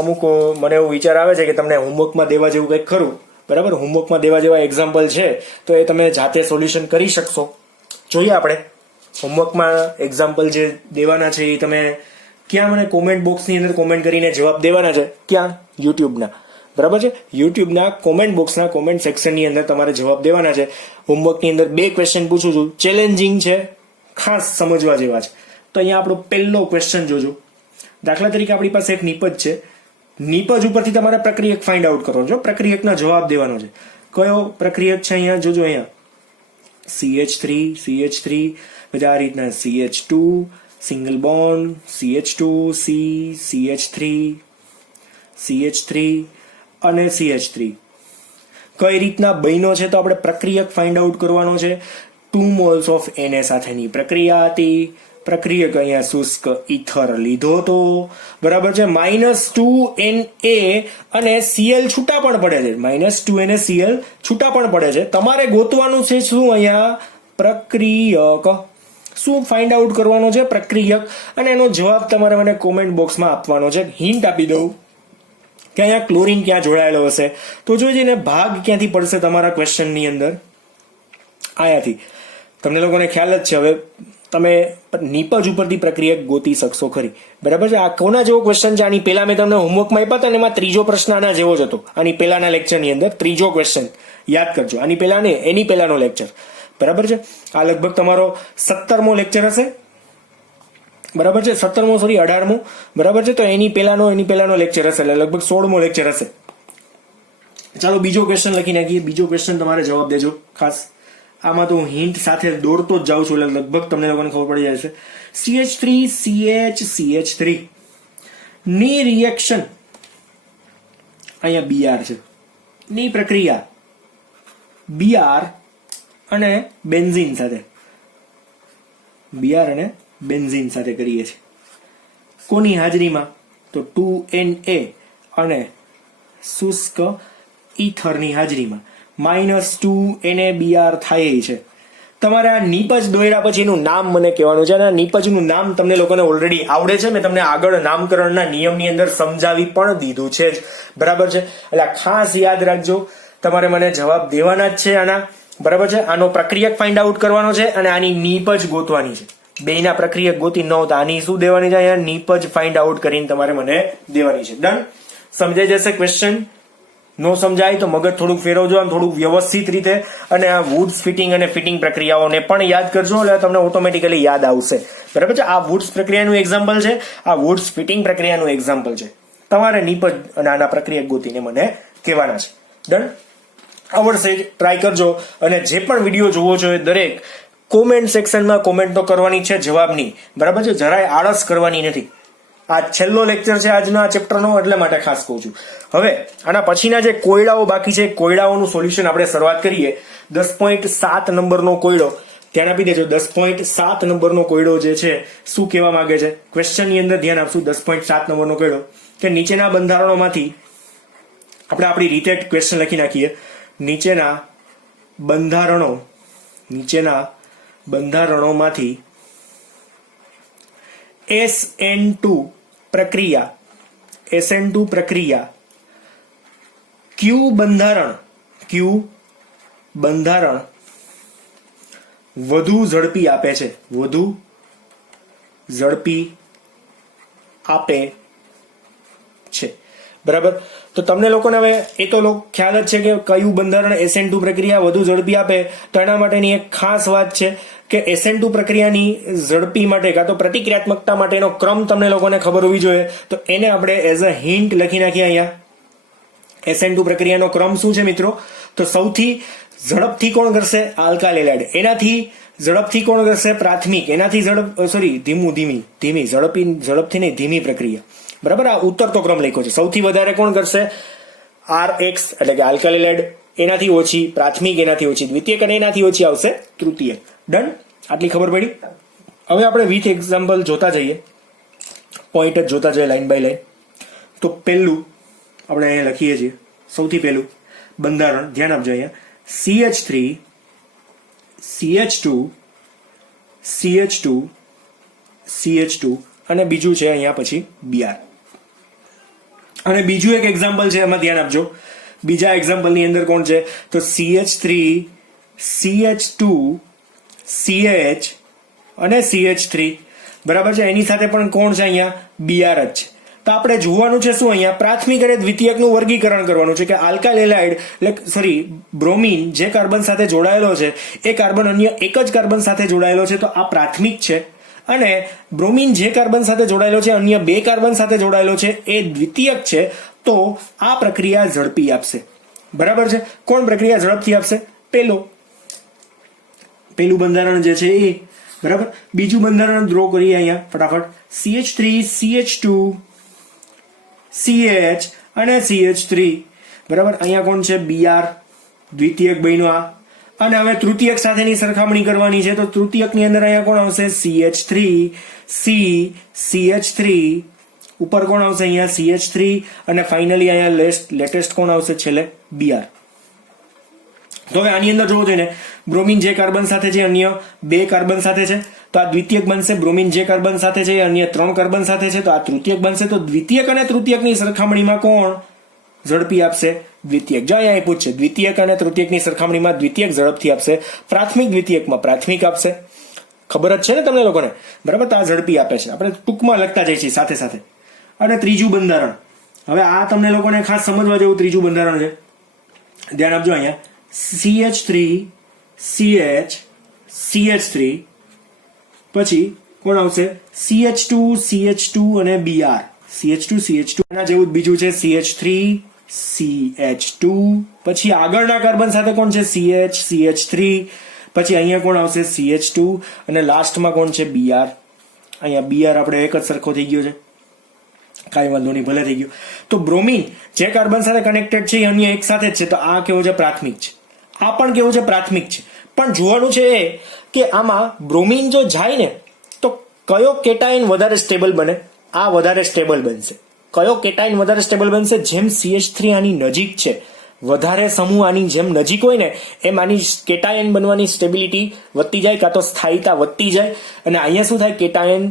અમુક મને એવું વિચાર આવે છે કે તમને હોમવર્કમાં દેવા જેવું કંઈક ખરું. બરાબર. હોમવર્કમાં દેવા જેવા એક્ઝામ્પલ છે તો એ તમે જાતે સોલ્યુશન કરી શકશો. જોઈએ આપણે હોમવર્કમાં એક્ઝામ્પલ જે દેવાના છે એ તમે ક્યાં મને કોમેન્ટ બોક્સની અંદર કોમેન્ટ કરીને જવાબ દેવાના છે. ક્યાં? યુટ્યુબના. બરાબર છે. યુટ્યુબના કોમેન્ટ બોક્સના કોમેન્ટ સેક્શનની અંદર તમારે જવાબ દેવાના છે. હોમવર્કની અંદર 2 ક્વેશ્ચન પૂછું છું. ચેલેન્જિંગ છે, ખાસ સમજવા જેવા છે. તો અહીંયા આપણો પહેલો ક્વેશ્ચન જોજો. દાખલા તરીકે આપણી પાસે એક નિપજ છે. નિપજ ઉપરથી તમારે પ્રક્રિયક ફાઇન્ડ આઉટ કરવાનો છે. પ્રક્રિયકનો જવાબ દેવાનો છે. કયો પ્રક્રિયક છે? અહીંયા જોજો. અહીંયા CH3 પછી આ રીતના CH2 single bond, CH2 CH3 અને CH3 કઈ રીતના બન્યો છે? તો આપણે પ્રક્રિયક ફાઇન્ડ આઉટ કરવાનો છે. 2 મોલ્સ ઓફ Na સાથેની પ્રક્રિયા હતી. પ્રક્રિયક અહીંયા શુષ્ક ઈથર લીધો તો. બરાબર છે. -2Na અને Cl છૂટા પણ પડે છે. -2Na Cl છૂટા પણ પડે છે. તમારે ગોતવાનું છે શું? અહીંયા પ્રક્રિયક. શું ફાઇન્ડ આઉટ કરવાનો છે? પ્રક્રિયક. અને એનો જવાબ તમારે મને કોમેન્ટ બોક્સમાં આપવાનો છે. હિન્ટ આપી દઉં કે અહીંયા ક્લોરીન ક્યાં જોડાયેલો હશે. તો જોઈજે ને ભાગ ક્યાંથી પડશે તમારા ક્વેશ્ચનની અંદર? અહીંયાથી. તમને લોકોને ખ્યાલ જ છે. હવે તમે નિપજ ઉપરથી પ્રક્રિયક ગોતી શકશો ખરી. બરાબર છે. આ કોના જેવો ક્વેશ્ચન છે? આની પહેલા મેં તમને હોમવર્કમાં આપ્યા હતા ને એમાં ત્રીજો પ્રશ્ન આના જેવો જ હતો. આની પહેલાના લેક્ચરની અંદર ત્રીજો ક્વેશ્ચન યાદ કરજો. આની પહેલા ને એની પહેલાનો લેક્ચર. બરાબર છે. આ લગભગ તમારો 17મો લેક્ચર હશે. બરાબર છે. 17મો સોરી 18મો. બરાબર છે. તો એની પહેલાનો લેક્ચર હશે એટલે લગભગ 16મો લેક્ચર હશે. ચાલો બીજો ક્વેશ્ચન લખી નાખીએ. બીજો ક્વેશ્ચન તમારે જવાબ દેજો ખાસ. આમાં તો હું હિન્ટ સાથે દોડતો જ જાઉં છું એટલે લગભગ તમને લોકોને ખબર પડી જાય છે. CH3 ની રિએક્શન અહીંયા Br છે. ની પ્રક્રિયા Br અને બેન્ઝીન સાથે કરીએ છીએ. કોની હાજરીમાં? તો 2Na અને શુષ્ક ઈથરની હાજરીમાં. -2NaBr થાય છે. તમારે આ નિપજ દોર્યા પછીનું નામ મને કહેવાનું છે. અને આ નિપજનું નામ તમને લોકોને ઓલરેડી આવડે છે. મેં તમને આગળ નામકરણના નિયમની અંદર સમજાવી પણ દીધું છે જ. બરાબર છે. એટલે ખાસ યાદ રાખજો. તમારે મને જવાબ દેવાના જ છે આના. બરાબર છે. આનો પ્રક્રિયક ફાઇન્ડ આઉટ કરવાનો છે અને આની નિપજ ગોતવાની છે. બેયના પ્રક્રિયક ગોતી ન હોતા આની શું દેવાની છે? અહીંયા નિપજ ફાઇન્ડ આઉટ કરીને તમારે મને દેવાની છે. ડન? સમજાઈ જશે ક્વેશ્ચન? નો સમજાય તો મગજ થોડુંક ફેરવજો આમ થોડુંક વ્યવસ્થિત રીતે. અને આ વુડ્સ ફિટિંગ અને ફિટિંગ પ્રક્રિયાઓને પણ યાદ કરજો એટલે તમને ઓટોમેટિકલી યાદ આવશે. બરાબર છે. આ વુડ્સ પ્રક્રિયાનું એક્ઝામ્પલ છે. આ વુડ્સ ફિટિંગ પ્રક્રિયાનું એક્ઝામ્પલ છે. તમારે નિપજ અને આના પ્રક્રિયક ગોતીને મને કહેવાના છે. ડન? આવડશે જ. ટ્રાય કરજો. અને જે પણ વિડીયો જોવો છો એ દરેક કોમેન્ટ સેક્શનમાં કોમેન્ટ તો કરવાની છે જવાબની. બરાબર છે. જરાય આળસ કરવાની નથી. આ છેલ્લો લેક્ચર છે આજનો આ ચેપ્ટરનો એટલે માટે ખાસ કહું છું. હવે આના પછીના જે કોયડાઓ બાકી છે કોયડાઓનું સોલ્યુશન આપણે શરૂઆત કરીએ. 10.7 નંબરનો કોયડો ધ્યાન આપી દેજો. 10.7 નંબરનો કોયડો જે છે શું કહેવા માંગે છે ક્વેશ્ચનની અંદર ધ્યાન આપશું. 10.7 નંબરનો કોયડો કે નીચેના બંધારણોમાંથી આપણે આપણી રીતે ક્વેશ્ચન લખી નાખીએ. નીચેના બંધારણોમાંથી SN2 પ્રક્રિયા કયું બંધારણ વધુ ઝડપી આપે છે. બરાબર. તો તમને લોકોને હવે એ તો ખ્યાલ જ છે કે કયું બંધારણ SN2 પ્રક્રિયા વધુ ઝડપી આપે. તો એના માટેની એક ખાસ વાત છે કે SN2 પ્રક્રિયાની ઝડપી માટે કાં તો પ્રતિક્રિયાત્મકતા માટેનો ક્રમ તમને લોકોને ખબર હોવી જોઈએ. તો એને આપણે એઝ અ હિન્ટ લખી નાખીએ અહીંયા. SN2 પ્રક્રિયાનો ક્રમ શું છે મિત્રો? તો સૌથી ઝડપથી કોણ કરશે? આલ્કાલેલાઇડ. એનાથી ઝડપથી કોણ કરશે? પ્રાથમિક. એનાથી ઝડપથી નહીં, ધીમી પ્રક્રિયા. બરાબર. આ ઉતરતો ક્રમ લખ્યો છે. સૌથી વધારે કોણ કરશે? RX એટલે કે આલ્કાલેલાઇડ. એનાથી ઓછી પ્રાથમિક, એનાથી ઓછી દ્વિતીયક અને એનાથી ઓછી આવશે તૃતીયક. ડન? આટલી ખબર પડી. હવે આપણે વિથ એક્ઝામ્પલ જોતા જઈએ, પોઈન્ટ જ જોતા જઈએ લાઈન બાય લાઈન. તો પહેલું આપણે અહીંયા લખીએ છીએ. સૌથી પહેલું બંધારણ ધ્યાન આપજો અહીંયા. CH3 CH2 CH2 CH2 અને બીજું છે અહીંયા પછી Br. અને બીજું એક એક્ઝામ્પલ છે, એમાં ધ્યાન આપજો. બીજા એક્ઝામ્પલની અંદર કોણ છે? તો CH3 CH2 CH અને CH3. બરાબર છે. એની સાથે પણ કોણ છે? અહીંયા Br જ છે. તો આપણે જોવાનું છે શું? અહીંયા પ્રાથમિક અને દ્વિતીયકનું વર્ગીકરણ કરવાનું છે કે આલ્કાલેલાઇડ એટલે બ્રોમિન જે કાર્બન સાથે જોડાયેલો છે એ કાર્બન અન્ય એક જ કાર્બન સાથે જોડાયેલો છે, તો આ પ્રાથમિક છે. અને બ્રોમિન જે કાર્બન સાથે જોડાયેલો છે અન્ય બે કાર્બન સાથે જોડાયેલો છે એ દ્વિતીયક છે. તો આ પ્રક્રિયા ઝડપી આપશે. બરાબર છે. કોણ પ્રક્રિયા ઝડપથી આપશે? પેલું બંધારણ જે છે એ. બરાબર. બીજું બંધારણ ડ્રો કરીએ અહીંયા ફટાફટ. CH3 CH2 CH અને CH3. બરાબર. અહીંયા કોણ છે? Br. દ્વિતીયક બન્યો આ. અને હવે તૃતીયક સાથેની સરખામણી કરવાની છે. તો તૃતીયકની અંદર અહીંયા કોણ આવશે? CH3 C CH3. ઉપર કોણ આવશે? અહીંયા CH3. અને ફાઇનલી અહીંયા લેટેસ્ટ કોણ આવશે છેલ્લે? Br. તો હવે આની અંદર જોવો જોઈએ ને, બ્રોમિન જે કાર્બન સાથે છે અન્ય બે કાર્બન સાથે છે, તો આ દ્વિતીયક બનશે. બ્રોમિન જે કાર્બન સાથે છે અન્ય ત્રણ કાર્બન સાથે છે, તો આ તૃતીયક બનશે. તો દ્વિતીયક અને તૃતીયકની સરખામણીમાં કોણ ઝડપી આપશે? દ્વિતીયક. જો અહીંયા પૂછશે દ્વિતીયક અને તૃતીયકની સરખામણીમાં દ્વિતીયક ઝડપથી આપશે. પ્રાથમિક દ્વિતીયકમાં પ્રાથમિક આપશે. ખબર જ છે ને તમને લોકોને? બરાબર. તો આ ઝડપી આપે છે. આપણે ટૂંકમાં લખતા જઈએ છીએ સાથે સાથે. અને ત્રીજું બંધારણ, હવે આ તમને લોકોને ખાસ સમજવા જેવું ત્રીજું બંધારણ છે. ધ્યાન આપજો અહીંયા. CH3 CH CH3 પછી કોણ આવશે? CH2 CH2 અને Br. CH2 CH2 એના જેવું જ બીજું છે CH3 CH2. પછી આગળના કાર્બન સાથે કોણ છે? CH CH3. પછી અહીંયા કોણ આવશે? CH2. અને લાસ્ટમાં કોણ છે? Br. અહીંયા Br આપણે એક જ સરખો થઈ ગયો છે, કાંઈ વાંધો નહીં, ભલે થઈ ગયો. તો બ્રોમિન જે કાર્બન સાથે કનેક્ટેડ છે એ અન્ય એક સાથે જ છે, તો આ કેવો છે? પ્રાથમિક છે. આ પણ કેવું છે? પ્રાથમિક છે. પણ જોવાનું છે એ કે આમાં બ્રોમિન જો જાય ને તો કયો કેટાયન વધારે સ્ટેબલ બને? આ વધારે સ્ટેબલ બનશે. કયો કેટાયન વધારે સ્ટેબલ બનશે? જેમ CH3 આની નજીક છે, વધારે સમૂહ આની જેમ નજીક હોય ને એમ આની કેટાયન બનવાની સ્ટેબિલિટી વધતી જાય, કાં તો સ્થાયીતા વધતી જાય. અને અહીંયા શું થાય? કેટાયન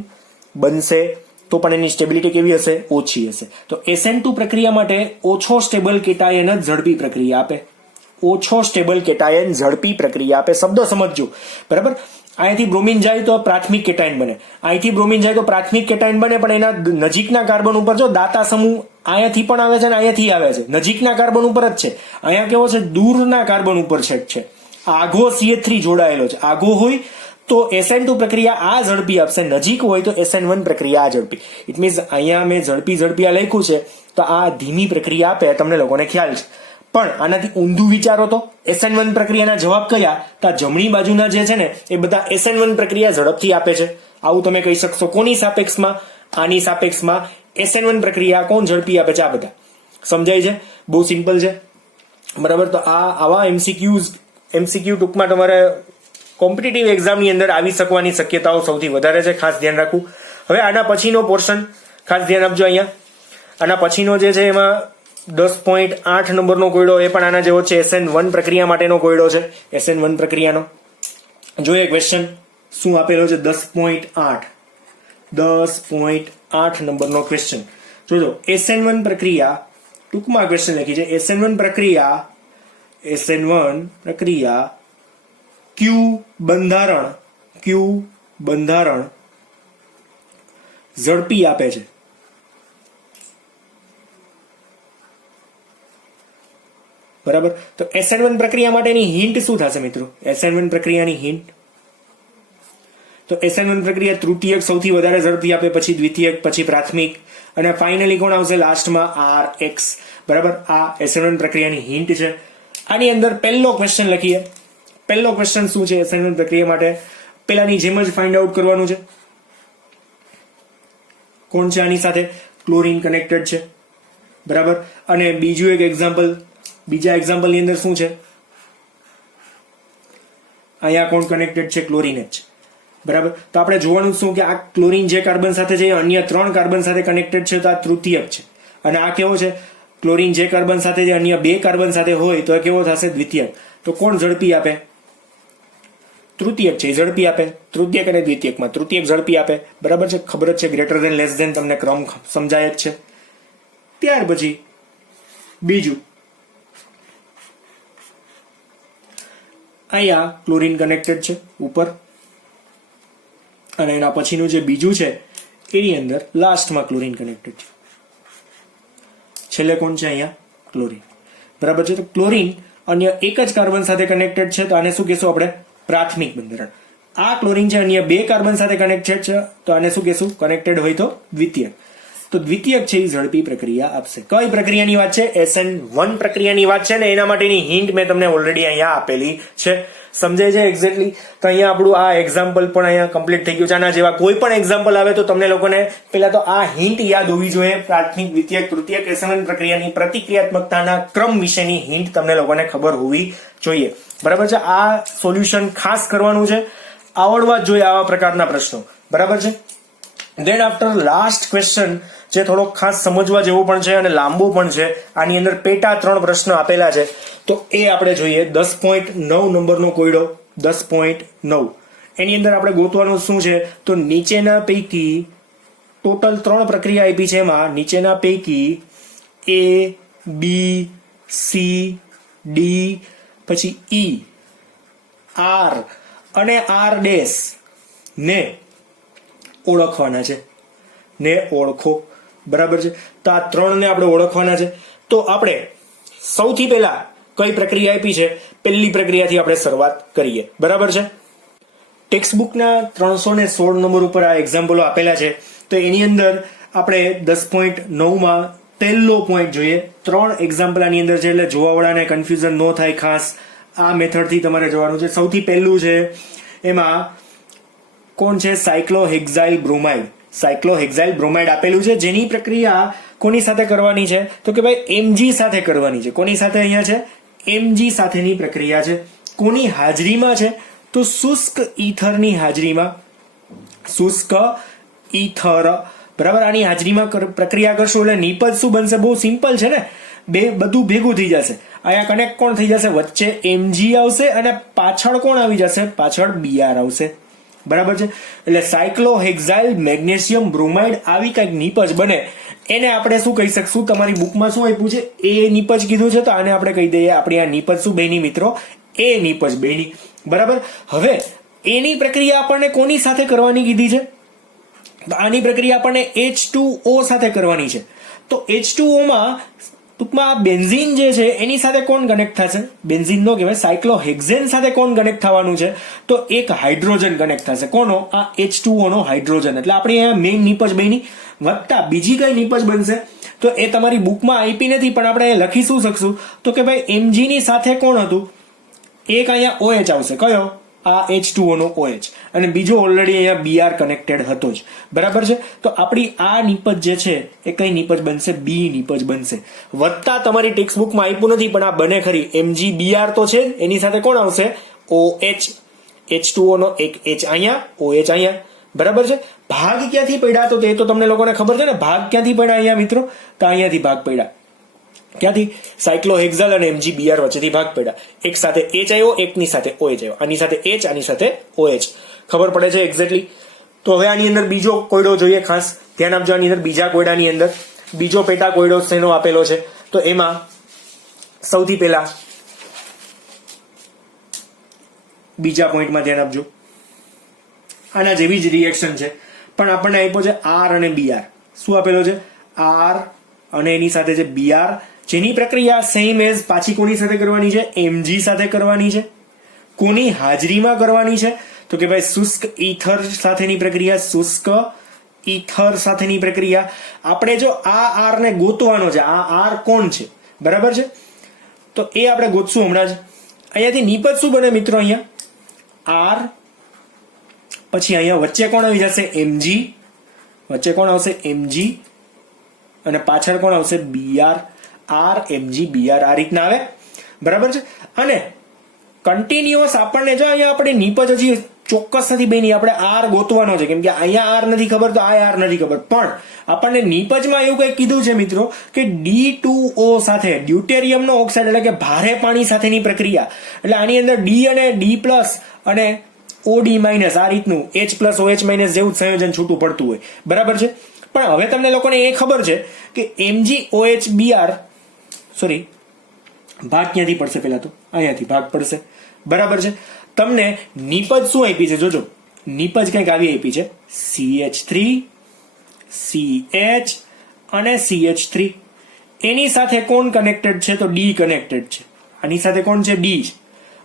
બનશે તો પણ એની સ્ટેબિલિટી કેવી હશે? ઓછી હશે. તો SN2 પ્રક્રિયા માટે ઓછો સ્ટેબલ કેટાયન જ ઝડપી પ્રક્રિયા આપે. ઓછો સ્ટેબલ કેટાયન ઝડપી પ્રક્રિયા આપે. શબ્દો સમજજો. બરાબર. અહીંથી બ્રોમિન જાય તો પ્રાથમિક કેટાયન બને, અહીંથી બ્રોમિન જાય તો પ્રાથમિક કેટાયન બને, પણ એના નજીકના કાર્બન ઉપર જો દાતા સમૂહ અહીંયાથી પણ આવે છે અને અહીંયાથી આવે છે, નજીકના કાર્બન ઉપર જ છે. અહીંયા કેવો છે? દૂરના કાર્બન ઉપર છે. આઘો CH3 જોડાયેલો છે. આઘો હોય તો SN2 પ્રક્રિયા આ ઝડપી આપશે, નજીક હોય તો SN1 પ્રક્રિયા આ ઝડપી. ઇટ મીન્સ અહીંયા મેં ઝડપી આ લખ્યું છે તો આ ધીમી પ્રક્રિયા આપે, તમને લોકોને ખ્યાલ છે. પણ આનાથી ઊંધું વિચારો તો SN1 પ્રક્રિયાના જવાબ કયા? તો જમણી બાજુના જે છે ને એ બધા SN1 પ્રક્રિયા ઝડપથી આપે છે. આવું તમે કહી શકશો. કોની સાપેક્ષમાં? આની સાપેક્ષમાં SN1 પ્રક્રિયા કોણ ઝડપી આપે છે? આ બધા સમજાય છે? બહુ સિમ્પલ છે. બરાબર. તો આવા MCQ ટૂંકમાં તમારે કોમ્પિટિટિવ એક્ઝામની અંદર આવી શકવાની શક્યતાઓ સૌથી વધારે છે. ખાસ ધ્યાન રાખવું. હવે આના પછીનો પોર્શન ખાસ ધ્યાન આપજો અહીંયા. આના પછીનો જે છે એમાં 10.8 નંબરનો કોયડો એ પણ આના જેવો છે. SN1 પ્રક્રિયા માટેનો કોયડો છે. SN1 પ્રક્રિયાનો જોઈએ ક્વેશ્ચન શું આપેલો છે. 10.8 નંબરનો ક્વેશ્ચન જોજો. SN1 પ્રક્રિયા ટૂંકમાં ક્વેશ્ચન લખી છે. SN1 પ્રક્રિયા ક્યુ બંધારણ ઝડપી આપે છે. બરાબર. તો SN1 પ્રક્રિયા માટેની હિન્ટ શું થશે મિત્રો? SN1 પ્રક્રિયાની હિન્ટ તો SN1 પ્રક્રિયા તૃતીયક સૌથી વધારે ઝડપી આપે, પછી દ્વિતીયક, પછી પ્રાથમિક અને ફાઇનલી કોણ આવશે લાસ્ટમાં? RX. બરાબર. આ SN1 પ્રક્રિયાની હિન્ટ છે. આની અંદર પહેલો ક્વેશ્ચન લખીએ. પહેલો ક્વેશ્ચન શું છે SN1 પ્રક્રિયા માટે? પેલાની જેમ જ ફાઇન્ડ આઉટ કરવાનું છે. કોણ છે આની સાથે? ક્લોરીન કનેક્ટેડ છે. બરાબર. અને બીજું એક એક્ઝામ્પલ, બીજા એક્ઝામ્પલની અંદર શું છે? અહીંયા કોણ કનેક્ટેડ છે? ક્લોરીન જ છે. બરાબર. તો આપણે જોવાનું શું કે આ ક્લોરીન જે કાર્બન સાથે છે અન્ય 3 કાર્બન સાથે કનેક્ટેડ છે તો આ તૃતીયક છે. અને આ કેવો છે? ક્લોરીન જે કાર્બન સાથે જે અન્ય 2 કાર્બન સાથે હોય તો એ કેવો થશે? દ્વિતીયક. તો કોણ ઝડપી આપે? તૃતીયક છે, ઝડપી આપે. તૃતીયક અને દ્વિતીયકમાં તૃતીયક ઝડપી આપે. બરાબર છે. ખબર જ છે, ગ્રેટર ધેન લેસ ધેન તમને ક્રમ સમજાય જ છે. ત્યાર પછી બીજું અહીંયા ક્લોરીન કનેક્ટેડ છે ઉપર, અને એના પછીનું જે બીજું છે એની અંદર લાસ્ટમાં ક્લોરીન કનેક્ટેડ છે. છેલ્લે કોણ છે? અહીંયા ક્લોરીન. બરાબર છે. તો ક્લોરીન અન્ય એક જ કાર્બન સાથે કનેક્ટેડ છે તો આને શું કહેશું આપણે? પ્રાથમિક બંધારણ. આ ક્લોરીન છે અન્ય 2 કાર્બન સાથે કનેક્ટેડ છે તો આને શું કહેશું? કનેક્ટેડ હોય તો દ્વિતીયક. તો દ્વિતીયક છે એ ઝડપી પ્રક્રિયા આપશે. કઈ પ્રક્રિયાની વાત છે? SN1 પ્રક્રિયાની વાત છે ને એના માટેની હિન્ટ મેં તમને ઓલરેડી અહીંયા આપેલી છે. સમજાય છે એક્ઝેક્ટલી? તો અહીંયા આપણું આ એક્ઝામ્પલ પણ અહીંયા કમ્પ્લીટ થઈ ગયું છે. આના જેવા કોઈ પણ એક્ઝામ્પલ આવે તો તમને લોકોને પહેલા તો આ હિન્ટ યાદ હોવી જોઈએ. પ્રાથમિક, દ્વિતીયક, તૃતીયક SN1 પ્રક્રિયાની પ્રતિક્રિયાત્મકતાના ક્રમ વિશેની હિન્ટ તમને લોકોને ખબર હોવી જોઈએ. બરાબર છે. આ સોલ્યુશન ખાસ કરવાનું છે, આવડવા જ જોઈએ આવા પ્રકારના પ્રશ્નો. બરાબર છે. ધેન આફ્ટર લાસ્ટ ક્વેશ્ચન જે થોડો ખાસ સમજવા જેવો પણ છે અને લાંબો પણ છે. આની અંદર પેટા 3 પ્રશ્ન આપેલા છે તો એ આપણે જોઈએ. 10.9 નંબરનો કોયડો 10.9 એની અંદર આપણે ગોતવાનું શું છે? તો નીચેના પૈકી ટોટલ 3 પ્રક્રિયા આપી છે. એમાં નીચેના પૈકી A, B, C, D પછી E, R અને R ડેશ ને ઓળખવાના છે. ને ઓળખો. બરાબર છે. તો આ 3 ને આપણે ઓળખવાના છે. તો આપણે સૌથી પહેલા કઈ પ્રક્રિયા આપી છે? પહેલી પ્રક્રિયાથી આપણે શરૂઆત કરીએ. બરાબર છે. ટેક્સ્ટબુકના 316 નંબર ઉપર આ એક્ઝામ્પલો આપેલા છે. તો એની અંદર આપણે 10.9માં પહેલો પોઈન્ટ જોઈએ. 3 એક્ઝામ્પલ આની અંદર છે એટલે જોવાવાળાને કન્ફ્યુઝન ન થાય. ખાસ આ મેથડથી તમારે જોવાનું છે. સૌથી પહેલું છે એમાં કોણ છે? સાયક્લોહેક્સાઇલ બ્રોમાઇડ આપેલું છે. જેની પ્રક્રિયા કોની સાથે કરવાની છે? તો કે ભાઈ Mg સાથે કરવાની છે. કોની સાથે? અહીંયા છે Mg સાથેની પ્રક્રિયા છે. કોની હાજરીમાં છે? તો શુષ્ક ઈથરની હાજરીમાં. શુષ્ક ઈથર. બરાબર. આની હાજરીમાં પ્રક્રિયા કરશું એટલે નિપજ શું બનશે? બહુ સિમ્પલ છે ને, બધું ભેગું થઈ જશે. અહીંયા કનેક્ટ કોણ થઈ જશે? વચ્ચે Mg આવશે અને પાછળ કોણ આવી જશે? પાછળ Br આવશે. બરાબર છે. એટલે સાયક્લોહેક્સાઇલ મેગ્નેશિયમ બ્રોમાઇડ આવી કઈક નિપજ બને. એને આપણે શું કહી શકશું? તમારી બુકમાં શું આપ્યું છે? એ નિપજ કીધું છે તો આને આપણે કહી દઈએ આપણી આ નિપજ શું બની મિત્રો? એ નિપજ બની. બરાબર. હવે એની પ્રક્રિયા આપણને કોની સાથે કરવાની કીધી છે? આની પ્રક્રિયા આપણને H2O સાથે કરવાની છે. તો H2O માં ટૂંકમાં બેન્ઝીન જે છે એની સાથે કોણ કનેક્ટ થશે? બેન્ઝીન નો કહેવાય, સાયક્લોહેક્સેન સાથે કોણ કનેક્ટ થવાનું છે? તો એક હાઇડ્રોજન કનેક્ટ થશે. કોનો? આ H2O નો હાઇડ્રોજન. એટલે આપણે અહીંયા મેઇન નિપજ બની. વત્તા બીજી કઈ નિપજ બનશે તો એ તમારી બુકમાં આપી નથી પણ આપણે લખી શું શકશું? તો કે ભાઈ Mg ની સાથે કોણ હતું? એક અહીંયા OH આવશે. કયો? આ H2O નો OH. અને બીજો ઓલરેડી અહીંયા Br કનેક્ટેડ હતો જ. બરાબર છે. તો આપણી આ નિપજ જે છે એ કઈ નિપજ બનશે? B નિપજ બનશે. વત્તા તમારી ટેક્સ્ટબુકમાં આપ્યું નથી પણ આ બને ખરી. MgBr તો છે, એની સાથે કોણ આવશે? OH. H2O નો એક H અહીંયા, OH અહીંયા. બરાબર છે. ભાગ ક્યાંથી પડ્યા તો તે તો તમને લોકોને ખબર છે ને. ભાગ ક્યાંથી પડ્યા અહીંયા મિત્રો? તો અહીંયાથી ભાગ પડ્યા. ક્યાંથી? સાયક્લોહેક્ઝાલ અને MgBr વચ્ચેથી ભાગ પડ્યા. એક સાથે H આવ્યો, એકની સાથે OH આવ્યો. આની સાથે H, આની સાથે OH. ખબર પડે છે એક્ઝેક્ટલી? તો હવે આની અંદર બીજો કોયડો જોઈએ. ખાસ ધ્યાન આપજો. આની અંદર બીજા કોયડાની અંદર બીજો પેટા કોયડો શેનો આપેલો છે? તો એમાં સૌથી પહેલા બીજા પોઈન્ટમાં ધ્યાન આપજો. આના જેવી જ રિએક્શન છે, પણ આપણને આપ્યો છે R અને Br. શું આપેલો છે? R અને એની સાથે છે Br, જેની પ્રક્રિયા સેમ એઝ પાછી કોની સાથે કરવાની છે? Mg સાથે કરવાની છે. કોની હાજરીમાં કરવાની છે? તો કે ભાઈ શુષ્ક ઈથર સાથેની પ્રક્રિયા. શુષ્ક ઈથર સાથેની પ્રક્રિયા. આપણે જો આ R ને ગોતવાનો છે. આ R કોણ છે? બરાબર છે. તો એ આપણે ગોતશું હમણાં જ. અહીંયાથી નિપજ શું બને મિત્રો? અહીંયા R, પછી અહીંયા વચ્ચે કોણ આવી જશે? Mg. વચ્ચે કોણ આવશે? Mg. અને પાછળ કોણ આવશે? Br. R, Mg, Br આ રીતના આવે. બરાબર છે. અને કન્ટિન્યુઅસ આપણને જો અહીંયા આપણે નિપજ હજી ચોક્કસ નથી બની. આપણે R ગોતવાનો છે, કેમ કે અહીંયા R નથી ખબર તો આ R નથી ખબર. પણ આપણને નિપજમાં એવું કંઈક કીધું છે મિત્રો કે D2O સાથે ડ્યુટેરિયમનો ઓક્સાઇડ એટલે કે ભારે પાણી સાથેની પ્રક્રિયા. એટલે આની અંદર D અને D+ અને OD- આ રીતનું H+OH- જેવું સંયોજન છૂટું પડતું હોય. બરાબર છે. પણ હવે તમને લોકોને એ ખબર છે કે MgOH-Br સોરી ભાગ ક્યાંથી પડશે? પેલા તો અહીંયાથી ભાગ પડશે. બરાબર છે. તમને નિપજ શું આપી છે? જોજો, નિપજ કંઈક આવી આપી છે. CH3, CH અને CH3. એની સાથે કોણ કનેક્ટેડ છે? તો D કનેક્ટેડ છે. આની સાથે કોણ છે? D.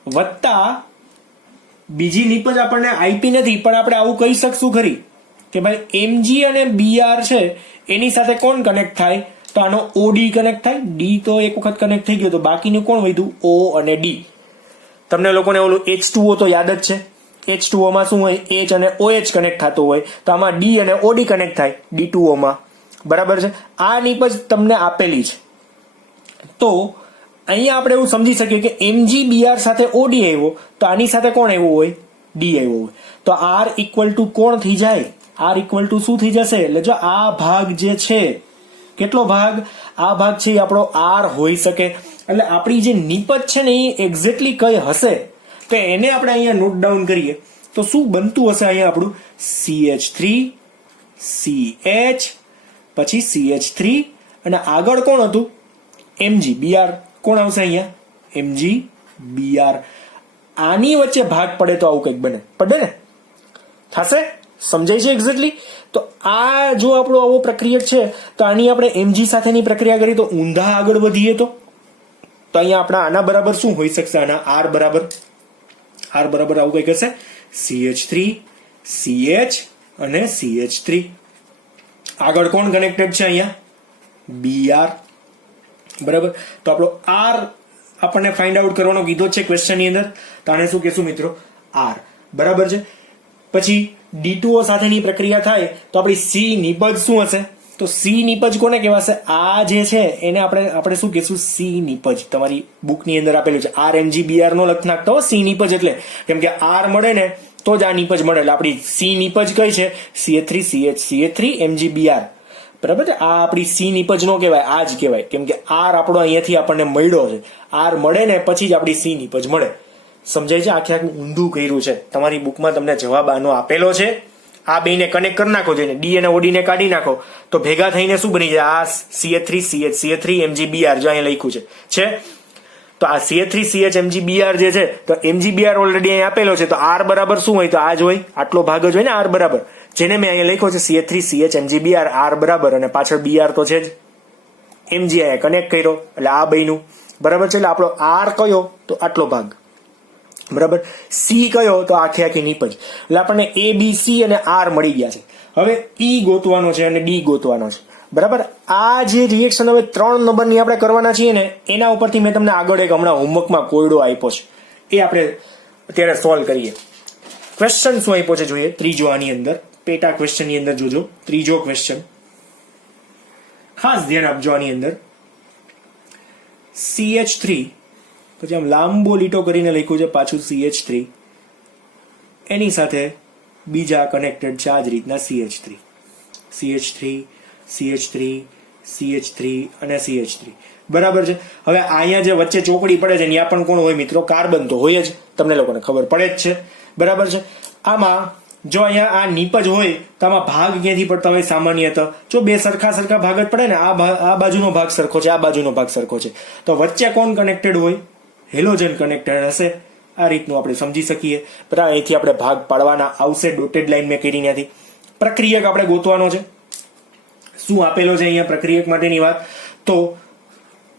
વત્તા બીજી નિપજ આપણને આપી નથી, પણ આપણે આવું કહી શકશું ખરી કે ભાઈ Mg અને Br છે એની સાથે કોણ કનેક્ટ થાય? તો આનો OD કનેક્ટ થાય. D તો એક વખત કનેક્ટ થઈ ગયો, તો બાકીનું કોણ વધ્યું? O અને D. તમને લોકોને ઓલું H2O તો યાદ જ છે. H2O માં શું હોય? H અને OH કનેક્ટ થતો હોય, તો આમાં D અને OD કનેક્ટ થાય D2O માં. બરાબર છે. આ નિપજ તમને આપેલી છે. તો અહીંયા આપણે એવું સમજી શકીએ કે MgBr સાથે OD આવ્યો, તો આની સાથે કોણ આવ્યું હોય? D આવ્યો હોય. તો R ઇક્વલ ટુ કોણ થઈ જાય? R ઇક્વલ ટુ શું થઈ જશે? એટલે જો આ ભાગ જે છે, કેટલો ભાગ? આ ભાગ છે એ આપણો R હોઈ શકે. એટલે આપણી જે નિપજ છે ને એ એક્ઝેક્ટલી કઈ હશે તો એને આપણે અહીંયા નોટ ડાઉન કરીએ તો શું બનતું હશે? અહીંયા આપણું CH3, CH, પછી CH3 અને આગળ કોણ હતું? MgBr. કોણ આવશે અહીંયા? MgBr. આની વચ્ચે ભાગ પડે તો આવું કંઈક બને. પડે ને? થશે? સમજાય છે એક્ઝેક્ટલી? તો આ જો આપણો આવો પ્રક્રિયા છે તો આની આપણે Mg સાથેની પ્રક્રિયા કરી તો ઊંધા આગળ વધીએ તો અહીંયા આપણા આના બરાબર શું હોઈ શકશે? આના R બરાબર આવું કંઈક હશે. CH3, CH અને CH3. આગળ કોણ કનેક્ટેડ છે? અહીંયા Br. બરાબર. તો આપણો R આપણને ફાઇન્ડ આઉટ કરવાનો કીધો છે ક્વેશ્ચનની અંદર. તો આને શું કહેશું મિત્રો? R. બરાબર છે. પછી D2O સાથેની પ્રક્રિયા થાય તો આપણી C નિપજ શું હશે? તો C નિપજ કોને કહેવાશે? આ જે છે એને આપણે શું કહેશું? C નિપજ. તમારી બુકની અંદર આપેલું છે. RMgBr નો લખ નાખતો C નિપજ એટલે, કેમ કે R મળે ને તો જ આ નિપજ મળે. એટલે આપણી C નિપજ કઈ છે? CH3, CH, CH3 MgBr. બરાબર છે. આ આપણી C નિપજ નો કહેવાય, આ જ કહેવાય, કેમ કે R આપણો અહીંયાથી આપણને મળ્યો છે. R મળે ને પછી જ આપણી C નિપજ મળે. સમજાય છે? આખે આખું ઊંધું કર્યું છે. તમારી બુકમાં તમને જવાબ આનો આપેલો છે. આ બેને કનેક્ટ કરી નાખો છે, D અને OD ને કાઢી નાખો તો ભેગા થઈને શું બની જાય? આ CH3, CH, CH3 MgBr જો અહીંયા લખ્યું છે. તો આ CH3, CH, MgBr જે છે તો MgBr ઓલરેડી અહીંયા આપેલો છે. તો R બરાબર શું હોય? તો આ જ હોય, આટલો ભાગ જ હોય ને R બરાબર, જેને મેં અહીંયા લખ્યો છે CH3, CH, MgBr. R બરાબર અને પાછળ Br તો છે જ. Mg અહીંયા કનેક્ટ કર્યો એટલે આ બન્યું. બરાબર છે. એટલે આપણો R કયો? તો આટલો ભાગ. બરાબર. C કયો? તો આખી નિપજ. એટલે આપણને A, B, C અને R મળી ગયા છે. હવે E ગોતવાનો છે અને D ગોતવાનો છે. બરાબર. આ જે રિએક્શન હવે 3 નંબરની આપણે કરવાના છીએ ને એના ઉપરથી મેં તમને આગળ એક હમણાં હોમવર્કમાં કોયડો આપ્યો છે, એ આપણે અત્યારે સોલ્વ કરીએ. ક્વેશ્ચન શું આપ્યો છે જોઈએ. ત્રીજો આની અંદર પેટા ક્વેશ્ચનની અંદર જોજો. ત્રીજો ક્વેશ્ચન ખાસ ધ્યાન આપજો. આની અંદર CH3 પછી આમ લાંબો લીટો કરીને લખ્યું છે પાછું CH3 એની સાથે બીજા કનેક્ટેડ છે આ જ રીતના CH3 અને CH3 બરાબર છે. હવે અહીંયા જે વચ્ચે ચોકડી પડે છે ત્યાં પણ કોણ હોય મિત્રો? કાર્બન તો હોય જ, તમને લોકોને ખબર પડે જ છે. બરાબર છે. આમાં જો અહીંયા આ નીપજ હોય તો આમાં ભાગ ક્યાંથી પડતા હોય? સામાન્યતઃ જો બે સરખા ભાગ જ પડે ને, આ બાજુનો ભાગ સરખો છે, આ બાજુનો ભાગ સરખો છે, તો વચ્ચે કોણ કનેક્ટેડ હોય? હેલોજન કનેક્ટેડ હશે. આ રીતનું આપણે સમજી શકીએ. બરાબર. અહીંથી આપણે ભાગ પાડવાના આવશે. ડોટેડ લાઈન મેં કરી ત્યાંથી પ્રક્રિયક આપણે ગોતવાનો છે. શું આપેલો છે અહીંયા પ્રક્રિયક માટેની વાત? તો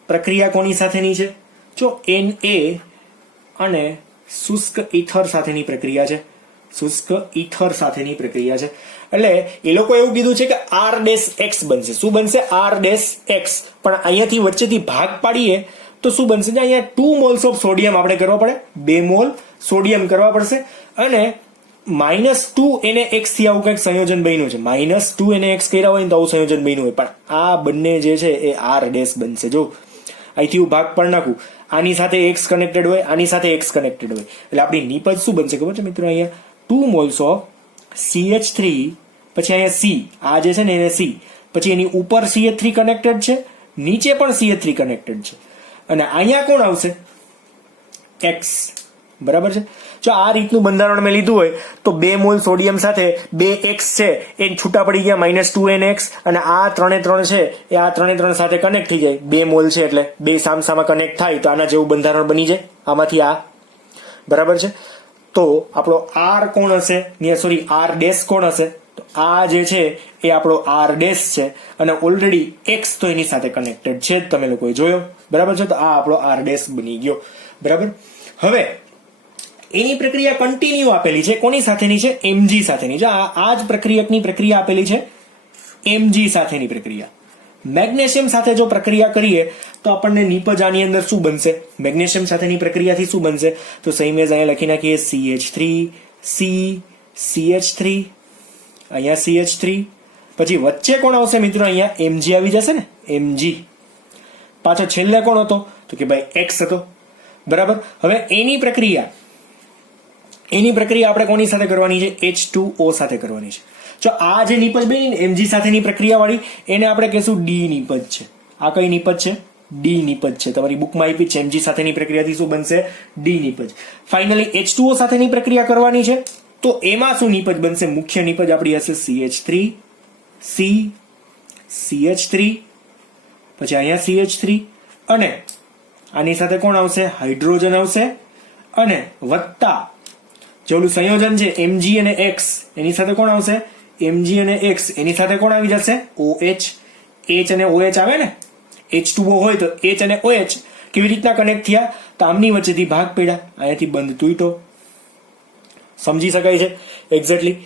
પ્રક્રિયા કોની સાથેની છે? જો Na અને શુષ્ક ઈથર સાથેની પ્રક્રિયા છે. શુષ્ક ઈથર સાથેની પ્રક્રિયા છે. એટલે એ લોકો એવું કીધું છે કે R-X બનશે. શું બનશે? R-X. પણ અહીંયાથી વચ્ચેથી ભાગ પાડીએ તો શું બનશે? અહીંયા 2 મોલ્સ ઓફ સોડિયમ આપણે કરવા પડે, 2 મોલ સોડિયમ કરવા પડશે અને -2 NaX થી આવું કંઈક સંયોજન બન્યું છે. -2 NaX કર્યા હોય ને તો આવું સંયોજન બન્યું હોય. પણ આ બંને જે છે એ R- બનશે. જો અહીંથી હું ભાગ પાડી નાખું, આની સાથે X કનેક્ટેડ હોય, આની સાથે X કનેક્ટેડ હોય, એટલે આપણી નિપજ શું બનશે ખબર છે મિત્રો? અહીંયા 2 મોલ્સ ઓફ CH3, પછી અહીંયા C, આ જે છે ને એને C, પછી એની ઉપર CH3 કનેક્ટેડ છે, નીચે પણ CH3 કનેક્ટેડ છે, અને અહીંયા કોણ આવશે? X. બરાબર છે. જો આ રીતનું બંધારણ મેં લીધું હોય તો 2 મોલ સોડિયમ સાથે 2 X છે એ છૂટા પડી ગયા -2 NaX, અને આ 3 છે એ આ 3 સાથે કનેક્ટ થઈ જાય. 2 મોલ છે એટલે 2 સામસામા કનેક્ટ થાય તો આના જેવું બંધારણ બની જાય આમાંથી આ. બરાબર છે. તો આપણો R કોણ હશે? સોરી, R- કોણ હશે? તો આ જે છે એ આપણો R- છે અને ઓલરેડી X તો એની સાથે કનેક્ટેડ છે જ, તમે લોકોએ જોયો. બરાબર છે. તો આ આપણો R- બની ગયો. બરાબર. હવે એની પ્રક્રિયા કન્ટિન્યુ આપેલી છે. કોની સાથેની છે? Mg સાથેની. જો આ જ પ્રક્રિયકની પ્રક્રિયા આપેલી છે, Mg સાથેની પ્રક્રિયા. મેગ્નેશિયમ સાથે જો પ્રક્રિયા કરીએ તો આપણને નિપજ આની અંદર શું બનશે? મેગ્નેશિયમ સાથેની પ્રક્રિયાથી શું બનશે? તો સેમ એઝ અહીંયા લખી નાખીએ CH3, C, CH3, અહીંયા CH3, પછી વચ્ચે કોણ આવશે મિત્રો? અહીંયા Mg આવી જશે ને, Mg. પાછો છેલ્લે કોણ હતો? તો કે ભાઈ X હતો. બરાબર. હવે એની પ્રક્રિયા આપણે કોની સાથે કરવાની છે? H2O સાથે કરવાની છે. જો આ જે નિપજ બની ને Mg સાથેની પ્રક્રિયા વાળી, એને આપણે કહીશું D નિપજ છે. આ કઈ નિપજ છે? D નિપજ છે. તમારી બુકમાં આપી છે Mg સાથેની પ્રક્રિયાથી શું બનશે? D નિપજ. ફાઇનલી H2O સાથેની પ્રક્રિયા કરવાની છે તો એમાં શું નિપજ બનશે? મુખ્ય નિપજ આપણી હશે CH3, C, CH3, પછી અહીંયા CH3, અને આની સાથે કોણ આવશે? હાઇડ્રોજન આવશે, અને વત્તા જેવું સંયોજન છે Mg અને X, એની સાથે કોણ આવશે? Mg અને X, એની સાથે કોણ આવી જશે? OH. H અને OH આવે ને, H2O હોય તો H અને OH કેવી રીતના કનેક્ટ થયા? તો આમની વચ્ચેથી ભાગ પડ્યા, અહીંયાથી બંધ તૂટ્યો. સમજી શકાય છે એક્ઝેક્ટલી.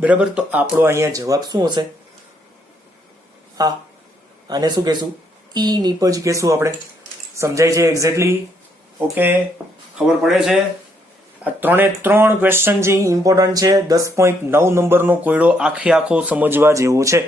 બરાબર. તો આપણો અહીંયા જવાબ શું હશે? આને શું કહેશું? ઈ નિપજ કહેશું આપણે. સમજાય છે એક્ઝેક્ટલી? ઓકે, ખબર પડે છે? આ 3 ક્વેશ્ચન જે ઇમ્પોર્ટન્ટ છે. 10.9 નંબરનો કોયડો આખો સમજવા જેવો છે.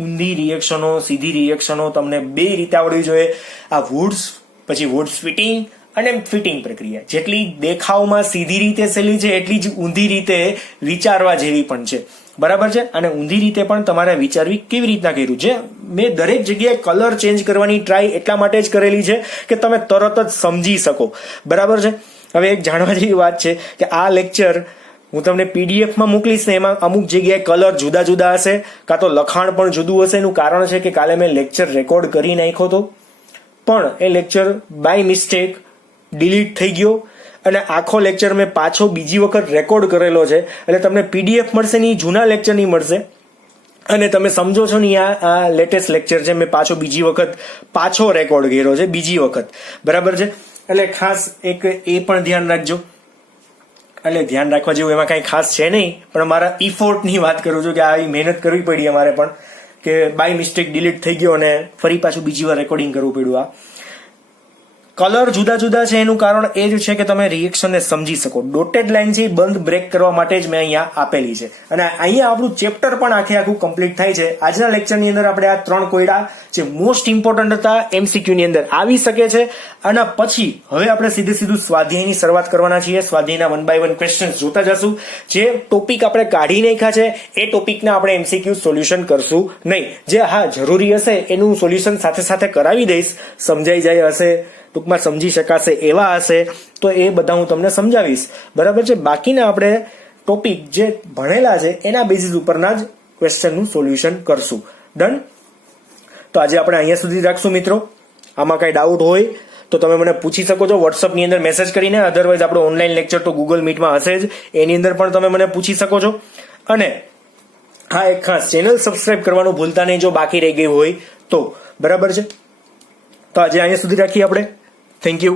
ઊંધી રિએક્શનો, સીધી રિએક્શનો તમને બે રીતે આવડવી જોઈએ. આ વુડ્સ, પછી વુડ્સ ફિટિંગ અને ફિટિંગ પ્રક્રિયા જેટલી દેખાવમાં સીધી રીતે સહેલી છે એટલી જ ઊંધી રીતે વિચારવા જેવી પણ છે. બરાબર છે. અને ઊંધી રીતે પણ તમારે વિચારવી કેવી રીતના કર્યું છે. મેં દરેક જગ્યાએ કલર ચેન્જ કરવાની ટ્રાય એટલા માટે જ કરેલી છે કે તમે તરત જ સમજી શકો. બરાબર છે. હવે એક જાણવા જેવી વાત છે કે આ લેક્ચર હું તમને પીડીએફમાં મોકલીશ ને એમાં અમુક જગ્યાએ કલર જુદા જુદા હશે, કાં તો લખાણ પણ જુદું હશે. એનું કારણ છે કે કાલે મેં લેક્ચર રેકોર્ડ કરી નાખ્યો હતો પણ એ લેક્ચર બાય મિસ્ટેક ડિલીટ થઈ ગયો અને આખો લેક્ચર મેં પાછો બીજી વખત રેકોર્ડ કરેલો છે. એટલે તમને પીડીએફ મળશે નહીં, જૂના લેક્ચર નહીં મળશે. અને તમે સમજો છો ને આ લેટેસ્ટ લેક્ચર છે, મેં બીજી વખત પાછો રેકોર્ડ કર્યો છે, બીજી વખત. બરાબર છે. એટલે ખાસ એક એ પણ ધ્યાન રાખજો. એટલે ધ્યાન રાખવા જેવું એમાં કાંઈ ખાસ છે નહીં, પણ મારા ઇફોર્ટની વાત કરું છું કે આવી મહેનત કરવી પડી અમારે પણ, કે બાય મિસ્ટેક ડિલીટ થઈ ગયો અને ફરી પાછું બીજી વાર રેકોર્ડિંગ કરવું પડ્યું. આ કલર જુદા જુદા છે એનું કારણ એ જ છે કે તમે રિએક્શનને સમજી શકો. ડોટેડ લાઈન છે બંધ બ્રેક કરવા માટે જ મેં અહીંયા આપેલી છે અને અહીંયા આપણું ચેપ્ટર પણ આખું કમ્પ્લીટ થાય છે. આજના લેક્ચરની અંદર આપણે આ 3 કોયડા જે મોસ્ટ ઇમ્પોર્ટન્ટ હતા MCQ ની અંદર આવી શકે છે અને પછી હવે આપણે સીધું સ્વાધ્યાયની શરૂઆત કરવાના છીએ. સ્વાધ્યાયના 1 by 1 ક્વેશ્ચન્સ જોતા જશું. જે ટોપિક આપણે કાઢી નાખ્યા છે એ ટોપિકના આપણે MCQ સોલ્યુશન કરશું નહીં. જે હા જરૂરી હશે એનું સોલ્યુશન સાથે સાથે કરાવી દઈશ. સમજાઈ જાય હશે, ટૂંકમાં સમજી શકાશે એવા હશે તો એ બધા હું તમને સમજાવીશ. બરાબર છે. બાકીના આપણે ટોપિક જે ભણેલા છે એના બેઝિસ ઉપરના જ ક્વેશ્ચનનું સોલ્યુશન કરશું. ડન. તો આજે આપણે અહીંયા સુધી રાખશું મિત્રો. આમાં કઈ ડાઉટ હોય તો તમે મને પૂછી શકો છો વોટ્સઅપની અંદર મેસેજ કરીને. અધરવાઇઝ આપણો ઓનલાઈન લેક્ચર તો ગૂગલ મીટમાં હશે જ, એની અંદર પણ તમે મને પૂછી શકો છો. અને હા, એક ખાસ ચેનલ સબસ્ક્રાઇબ કરવાનું ભૂલતા નહીં જો બાકી રહી ગઈ હોય તો. બરાબર છે. તો આજે અહીંયા સુધી રાખીએ આપણે. Thank you.